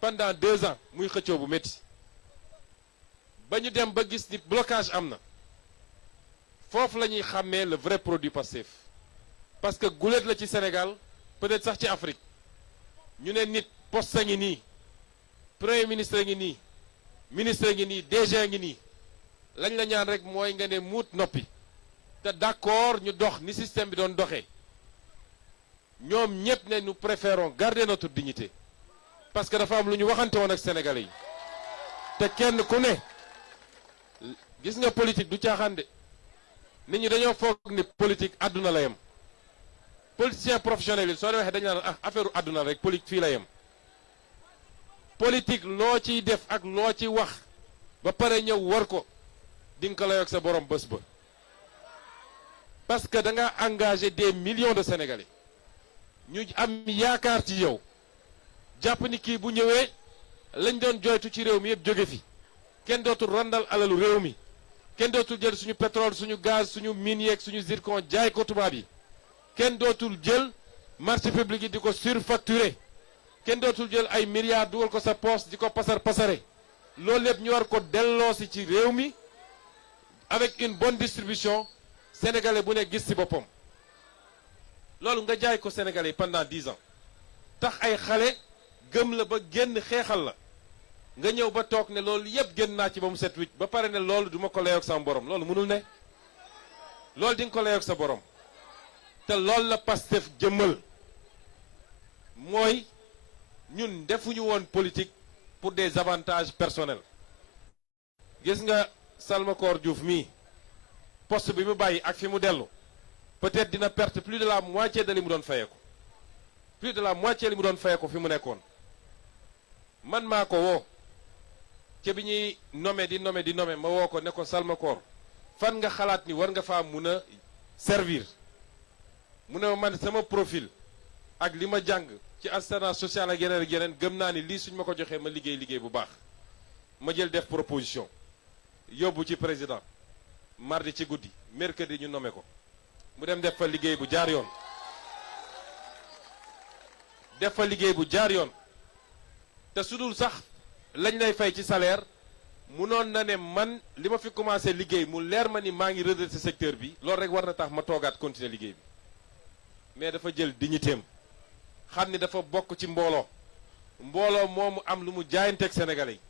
pendant 2 ans muy xëccoo bu métti ba ñu dem ba gis ni blocage am na foofu la ñuy xàmmee le vrai produit Pastef parce que guléet la ci Sénégal peut-être sax ci Afrique ñu ne nit poste a ngi nii premier ministre ngi nii ministre ngi nii DG ngi nii lañ la ñaan rek mooy nga ne muut noppi te d'accord ñu dox ni système bi doon doxee ñoom ñépp ne nous préférons garder notre dignité parce que dafa am lu ñu waxante woon ak Sénégalais yi te kenn ku ne gis nga politique du caaxaan de nit ñi dañoo foog ni politique àdduna la yem politicien professionnel yi soo waxee dañu naan ah affaire àdduna rek politique fii la yem politique loo ciy def ak loo ci wax ba pare ñëw war ko di nga ko layoog sa borom bés ba parce que da nga engagé des millions de Sénégalais ñu am yaakaar ci yow jàpp ni kii bu ñëwee lañ doon joytu ci réew mi yëpp jóge fi kenn dootul randal alalu réew mi kenn dootul jël suñu pétrole suñu gaz suñu mine yeeg suñu zircon jaay ko tubaab yi kenn dootul jël marché public yi di ko surfacturé kenn dootul jël ay milliards dugal ko sa poche di ko pasar pasare loolu lépp ñu war ko delloosi ci réew mi avec une bonne distribution sénégalais bu ne gis ci boppam loolu nga jaay ko sénégalais pendant 10 ans tax ay xale gëm la ba génn xeexal la nga ñëw ba toog ne loolu yëpp génn naa ci ba mu set wicc ba pare ne loolu duma ko layoog sama borom loolu mënul ne loolu di nga ko layoog sa borom te loolu la Pastef jëmmal mooy ñun defuñu woon politique pour des avantages personnels gis nga Salma Koor Diouf mii poste bi mu bàyyi ak fi mu dellu peut-être dina perte plus de la moitié de li mu doon fayeeku plus de la moitié li mu doon fayeeku fi mu nekkoon man maa ko woo ca bi ñuy nommé di nommé ma woo ko ne ko Salma Koor fan nga xalaat ni war nga faa mun a servir mu ne ma man sama profil ak li ma jàng ci assistance sociale ak yeneen gëm naa ni lii suñ ma ko joxee ma liggéey bu baax ma jël def proposition yóbbu ci président mardi ci guddi mercredi ñu nommé ko mu dem def fa liggéey bu jaar yoon te su dul sax lañ lay fay ci salaire munoon na ne man li ma fi commencé liggéey mu leer ma ni maa ngi redressé secteur bi loolu rek war na tax ma toogaat continuer liggéey bi mais dafa jël dignitéem xam ni dafa bokk ci mbooloo moomu am lu mu jaayanteeg Sénégalais yi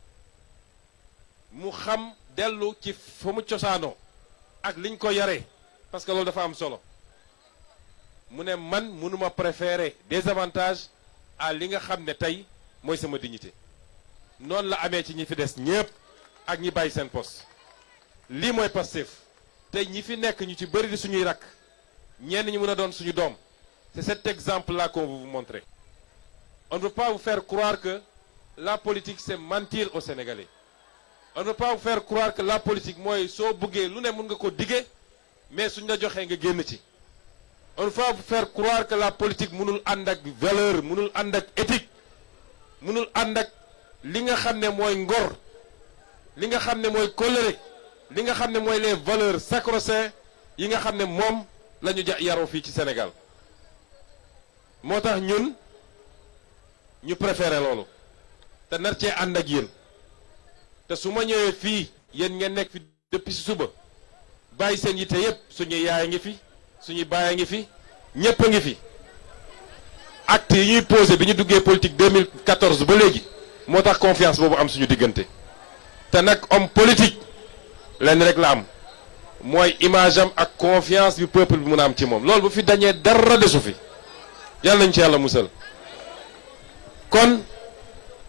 mu xam dellu ci fa mu cosaanoo ak liñ ko yaree parce que loolu dafa am solo mu ne man mënuma préférer des avantages à li nga xam ne tey mooy sama dignité noonu la amee ci ñi fi des ñépp ak ñi bàyyi seen poste lii mooy Pastef tey ñi fi nekk ñu ci bëri di suñuy rakk ñenn ñi mën a doon suñu doom c'est cet exemple-là qu'on veut vous montrer on ne veut pas vous faire croire que la politique c'est mentir aux Sénégalais on ne veut pas vous faire croire que la politique mooy soo bëggee lu ne mën nga ko dige mais suñ la joxee nga génn ci on ne veut pas vous faire croire que la politique mënul ànd ak valeur mënul ànd ak éthique mënul ànd ak li nga xam ne mooy ngor li nga xam ne mooy kóllëre li nga xam ne mooy les valeurs sacro-saintes yi nga xam ne moom la ñu yaroo fii ci Sénégal moo tax ñun ñu préféré loolu te nar cee ànd ak yéen te su ma ñëwee fii yéen ngeen nekk fi depuis si suba bàyyi seen yitte yépp suñuy yaay a ngi fi suñuy baay a ngi fi ñépp a ngi fi acte yi ñuy posé bi ñu duggee politique 2014 ba léegi moo tax confiance boobu am suñu diggante te nag homme politique lenn rek la am mooy image am ak confiance bi peuple bi mun a am ci moom loolu bu fi dañee dara desu fi yàlla nañ ci yàlla musal kon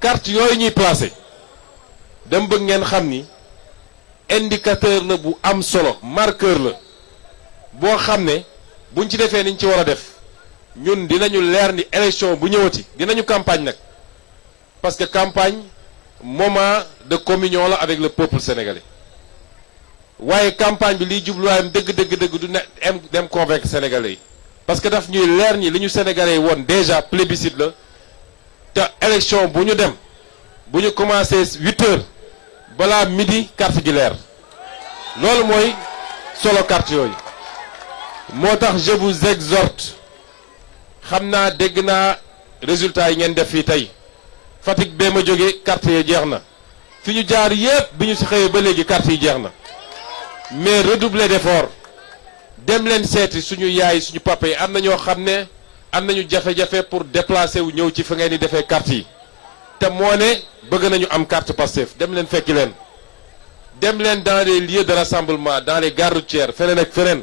carte yooyu ñuy placé dem bëgg ngeen xam ni indicateur la bu am solo marqueur la boo xam ne buñ ci defee niñ ci war a def ñun dinañu leer ni élection bu ñëwati dinañu campagne nag parce que campagne moment de communion la avec le peuple sénégalais waaye campagne bi liy jubluwaayam dëgg du ne dem convaincre sénégalais yi parce que daf ñuy leer ñi li ñu sénégalais yi woon déjà plébiscite la te élection bu ñu dem bu ñu commencé 8 heures balaa midi carte gi leer loolu mooy solo carte yooyu moo tax je vous exhorte xam naa dégg naa résultat yi ngeen def fii tey Fatick bee ma jógee carte yi jeex na fi ñu jaar yépp bi ñu si xëyee ba léegi carte yi jeex na mais redoubler d'effort dem leen seeti suñu yaay suñu papa yi am na ñoo xam ne am nañu jafe-jafe pour déplacer wu ñëw ci fa ngeen di defee carte yi te moo ne bëgg nañu am carte Pastef dem leen fekki leen dem leen dans les lieux de rassemblement dans les gares routières feneen ak feneen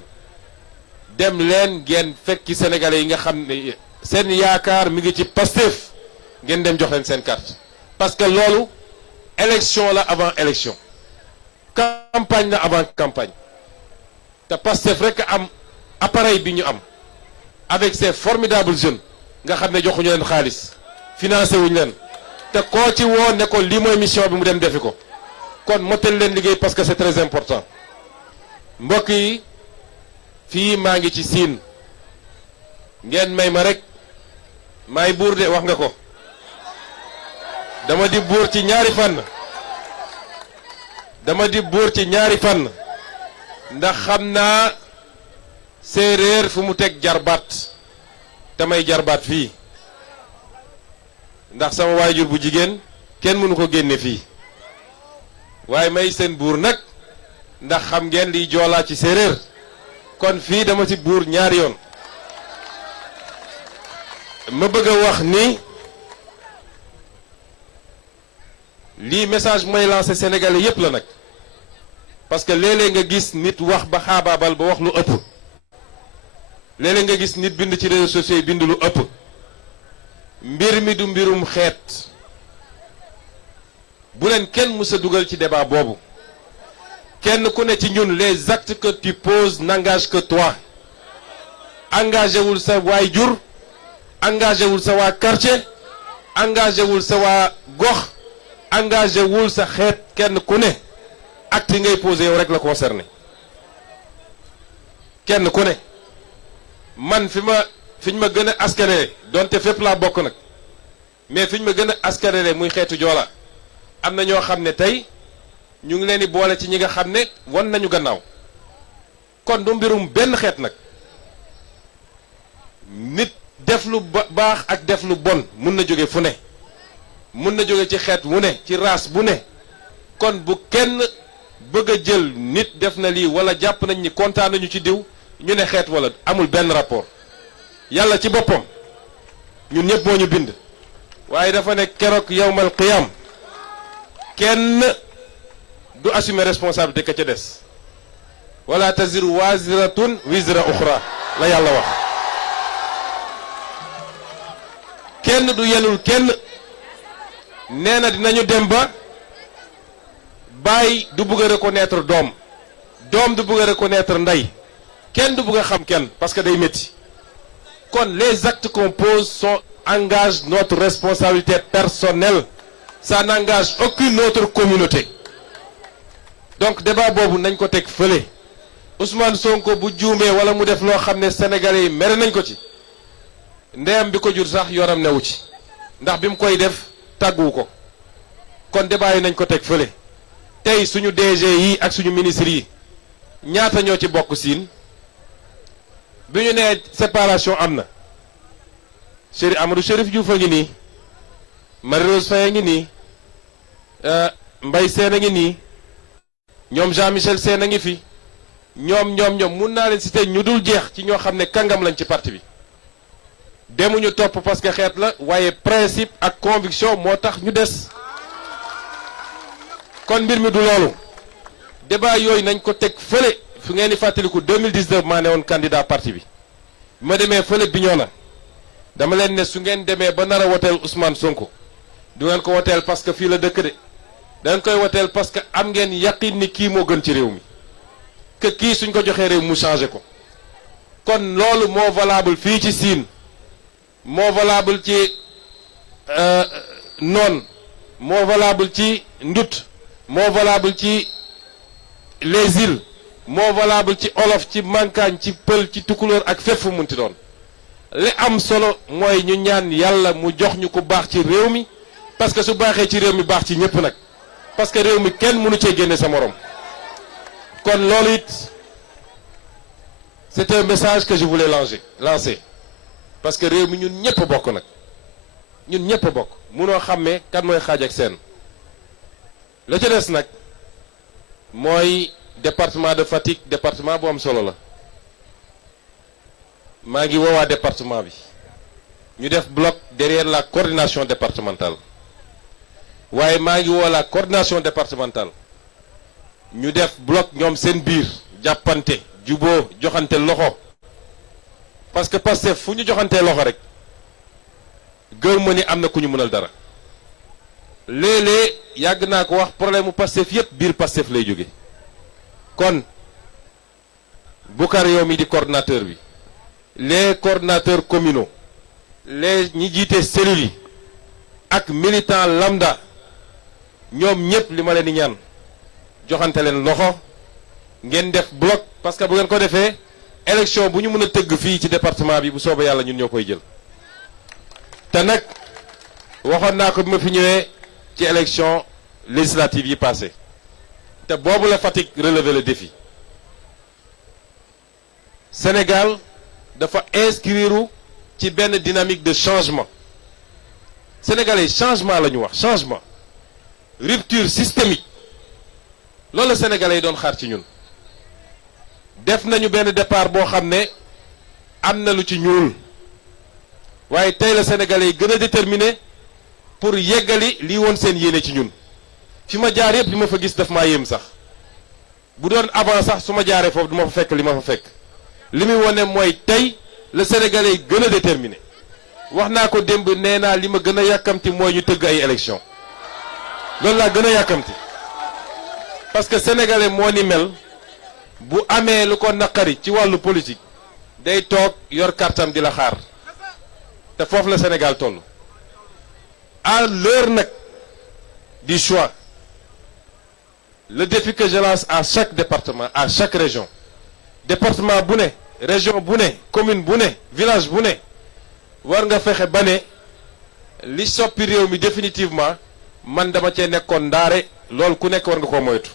dem leen ngeen fekki sénégalais yi nga xam ne seen yaakaar mi ngi ci Pastef ngeen dem jox leen seen carte parce que loolu élection la avant élection campagne la avant campagne te Pastef rek am appareil bi ñu am avec ces formidables jeunes nga xam ne joxuñu leen xaalis financé wuñu leen te koo ci woo ne ko lii mooy mission bi mu dem defi ko kon motal leen liggéey parce que c'est très important mbokk yi fii maa ngi ci siin ngeen may ma rek maay buur de wax nga ko dama di buur ci ñaari fànn ndax xam naa séeréer fu mu teg jarbaat te may jarbaat fii ndax sama waajur bu jigéen kenn mënu ko génne fii waaye may seen buur nag ndax xam ngeen liy joolaa ci séeréer kon fii dama ci buur ñaari yoon ma bëgg a wax ni lii message mooy lancé sénégalais yépp la nag parce que léeg-léeg nga gis nit wax ba xaabaabal ba wax lu ëpp léeg-léeg nga gis nit bind ci réseaux sociaux yi bind lu ëpp mbir mi du mbirum xeet bu leen kenn mës a dugal ci débat boobu kenn ku ne ci ñun les actes que tu poses n'engagent que toi engagé wul sa waay jur engagé wul sa waa quartier engagé wul sa waa gox engagé wul sa xeet kenn ku ne acte yi ngay posé yow rek la concerné kenn ku ne man fi ñu ma gën a askanale donte fépp laa bokk nag mais fi ñu ma gën a askanale muy xeetu joola am na ñoo xam ne tey ñu ngi leen di boole ci ñi nga xam ne wan nañu gannaaw kon du mbirum benn xeet nag nit def lu baax ak def lu bon mun na jóge fu ne mun na jóge ci xeet wu ne ci race bu ne kon bu kenn bëgg a jël nit def na lii wala jàpp nañ ni kontaan nañu ci diw ñu ne xeet wala amul benn rapport yàlla ci boppam ñun ñëpp moo ñu bind waaye dafa ne keroog yawmal qiyam kenn du assumer responsabilité ka ca des wala taziru waziratun wizra uxra la yàlla wax kenn du yenul kenn nee na dinañu dem ba baay du bëgg a reconnaître doom du bëgg a reconnaître ndey kenn du bëgg a xam kenn parce que day métti kon les actes qu'on pose engagent notre responsabilité personnelle ça n'engage aucune autre communauté donc débat boobu nañ ko teg fële Ousmane Sonko bu juumee wala mu def loo xam ne sénégalais yi mere nañ ko ci ndeyam bi ko jur sax yoram newu ci ndax bi mu koy def tàgguwu ko kon débat yi nañ ko teg fële tey suñu DG yi ak suñu ministre yi ñaata ñoo ci bokk siin bi ñu nee séparation am na Amadou Chérif Diouf a ngi nii Marie-Rose Faye a ngi nii Mbaye Sène a ngi nii ñoom Jean-Michel Sène a ngi fi ñoom mun naa leen citer ñu dul jeex ci ñoo xam ne kàngam lañ ci parti bi demuñu topp parce que xeet la waaye principe ak conviction moo tax ñu des kon mbir mi du loolu débat yooyu nañ ko teg fële su ngeen di fàttaliku 2019 maa ne woon candidat parti bi ma demee fële Bignona dama leen ne su ngeen demee ba nar a woteel Ousmane Sonko du ngeen ko woteel parce que fii la dëkk de dañ koy woteel parce que am ngeen yaqin ni kii moo gën ci réew mi que kii suñ ko joxee réew mu changé ko kon loolu moo valable fii ci Sine moo valable ci None moo valable ci Ndut moo valable ci les îles moo valable ci olof ci Mankagne ci pël ci tukulóor ak fépp fu munti doon li am solo mooy ñu ñaan yàlla mu jox ñu ko baax ci réew mi parce que su baaxee ci réew mi baax ci ñëpp nag parce que réew mi kenn mënu cee génne sa morom kon loolu it c'est un message que je voulais lancer parce que réew mi ñun ñëpp bokk nag ñun ñëpp bokk munoo xàmmee kan mooy xaaj ak seen la ca des nag mooy département de Fatick département bu am solo la maa ngi woowaa département bi ñu def bloc derrière la coordination départementale waaye maa ngi woo la coordination départementale ñu def bloc ñoom seen biir jàppante juboo joxante loxo parce que Pastef fu ñu joxantee loxo rek gëw ma ni am na ku ñu mënal dara léeg-léeg yàgg naa ko wax problème mu Pastef yépp biir Pastef lay jóge kon Boucar yow mi di coordinateur bi les coordinateurs communaux les ñi jiite cellules yi ak militant lambda ñoom ñëpp li ma leen di ñaan joxante leen loxo ngeen def bloc parce que bu ngeen ko defee élection bu ñu mën a tëgg fii ci département bi bu soobee yàlla ñun ñoo koy jël te nag waxoon naa ko bi ma fi ñëwee ci élection législative yi passé te boobu la Fatick relever le défi Sénégal dafa inscrire ci benn dynamique de changement sénégalais changement la ñu wax changement rupture systémique loolu la sénégalais yi doon xaar ci ñun def nañu benn départ boo xam ne am na lu ci ñuul waaye tey la sénégalais yi gën a déterminé pour yeggali lii woon seen yéene ci ñun fi ma jaar yëpp li ma fa gis daf maa yéem sax bu doon avant sax su ma jaaree foofu du ma fa fekk li ma fa fekk li muy wone mooy tey le sénégalais yi gën a déterminé wax naa ko démb nee naa li ma gën a yàkkamti mooy ñu tëgg ay élection loolu laa gën a yàkkamti parce que sénégalais moo ni mel bu amee lu ko naqari ci wàllu politique day toog yor kartam di la xaar te foofu la Sénégal toll à l'heure nag du choix le défi que je lance à chaque département à chaque région département bu ne région bu ne commune bu ne village bu ne war nga fexe ba ne li soppi réew mi définitivement man dama cee nekkoon ndaare loolu ku nekk war nga koo moytu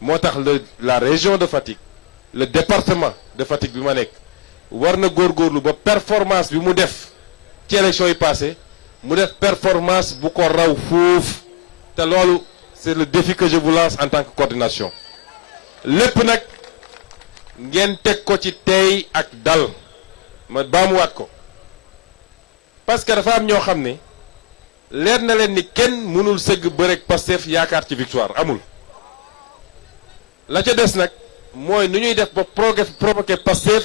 moo tax la région de Fatick le département de Fatick bi ma nekk war na góorgóorlu ba performance bi mu def ci élection yi passé mu def performance bu ko raw fuuf te loolu c'est le défi que je vous lance en tant que coordination lépp nag ngeen teg ko ci tey ak dal ma baamuwaat ko parce que dafa am ñoo xam ne leer na leen ni kenn mënul sëgg bërek Pastef yaakaar ci victoire amul la ca des nag mooy nu ñuy def ba provoquer Pastef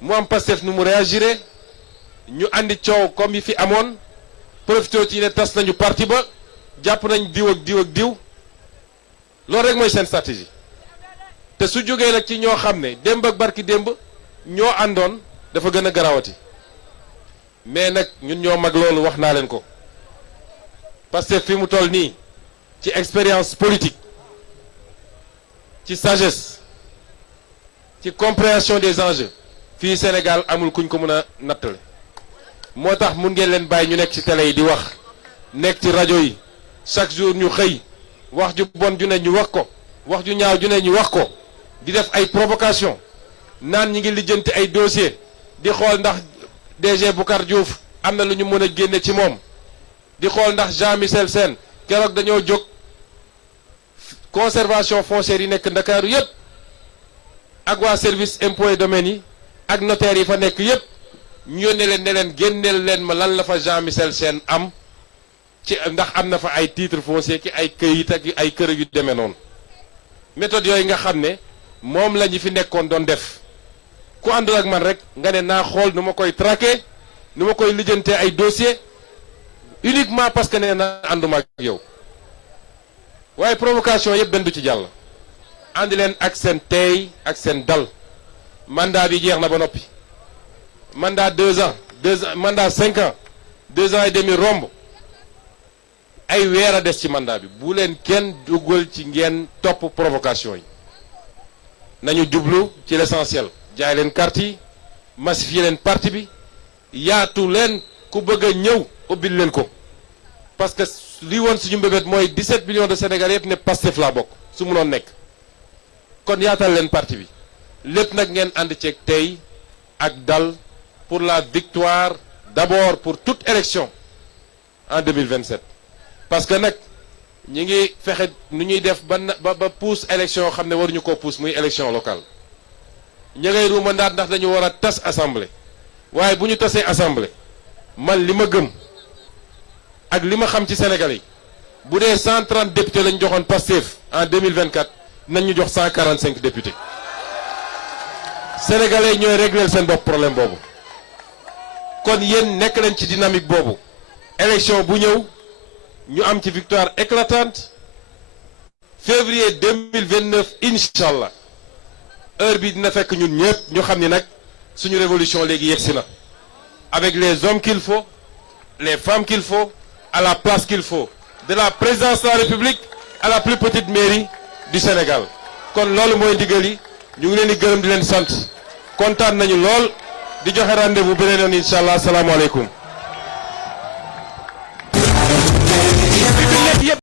mu am Pastef nu mu réagiré ñu andi coow comme yi fi amoon profité ci ne tas nañu parti ba jàpp nañ diw ak diw ak diw loolu rek mooy seen stratégie te su jógee nag ci ñoo xam ne démb ak barki démb ñoo àndoon dafa gën a garawati mais nag ñun ñoo mag loolu wax naa leen ko Pastef fi mu toll nii ci expérience politique ci sagesse ci compréhension des enjeux fii Sénégal amul kuñ ko mën a nattale moo tax mun ngeen leen bàyyi ñu nekk ci télé yi di wax nekk ci rajo yi chaque jour ñu xëy wax ju bon ju ne ñu wax ko wax ju ñaaw ju ne ñu wax ko di def ay provocation naan ñi ngi lijjanti ay dossier di xool ndax DG Boucar Diouf am na lu ñu mën a génne ci moom di xool ndax Jean-Michel Sène keroog dañoo jóg conservation foncière yi nekk Ndakaaru yépp ak waa service impôts et domaines yi ak notaire yi fa nekk yépp ñu yónnee leen ne leen génneel leen ma lan la fa Jean-Michel Sène am ci ndax am na fa ay titre foncier ki ay këyit ak ay kër yu demee noonu méthode yooyu nga xam ne moom la ñu fi nekkoon doon def ku àndul ak man rek nga ne naa xool nu ma koy traquer nu ma koy lijjantee ay dossier uniquement parce que nee na ànduma ak yow waaye provocation yëpp benn du ci jàll. àndi leen ak seen tey ak seen dal mandat bi jeex na ba noppi mandat 2 ans mandat 5 ans 2 ans et demi romb ay weer a des ci mandat bi bu leen kenn dugal ci ngeen topp provocation yi nañu jublu ci l'essentiel jaay leen carte yi massifier leen parti bi yaatu leen ku bëgg a ñëw ubbil leen ko parce que li woon suñu mbébét mooy 17 millions de Sénégalais yëpp ne Pastef laa bokk su munoon nekk kon yaatal leen parti bi lépp nag ngeen ànd ceeg tey ak dal pour la victoire d'abord pour toute élection en 2027 parce que nag ñi ngi fexe nu ñuy def ba pousse élection xam ne waruñu koo pousse muy élection locale ña ngay ruumandaat ndax dañu war a tas assemblée waaye bu ñu tasee assemblée man li ma gëm ak li ma xam ci Sénégalais yi bu dee 130 députés lañ joxoon Pastef en 2024 nañ ñu jox 145 députés Sénégalais yi ñooy régler seen bopp problème boobu kon yéen nekk leen ci dynamique boobu élection bu ñëw ñu am ci victoire éclatante février 2029 incha allah heure bi dina fekk ñun ñëpp ñu xam ni nag suñu révolution léegi yegsi na avec les hommes qu'il faut les femmes qu'il faut à la place qu'il faut de la présidence de la République à la plus petite mairie du Sénégal kon loolu mooy ndigal yi ñu ngi leen di gërëm di leen sant kontaan nañu lool di joxe rendez-vous beneen yoon incha allah asalaamaaleykum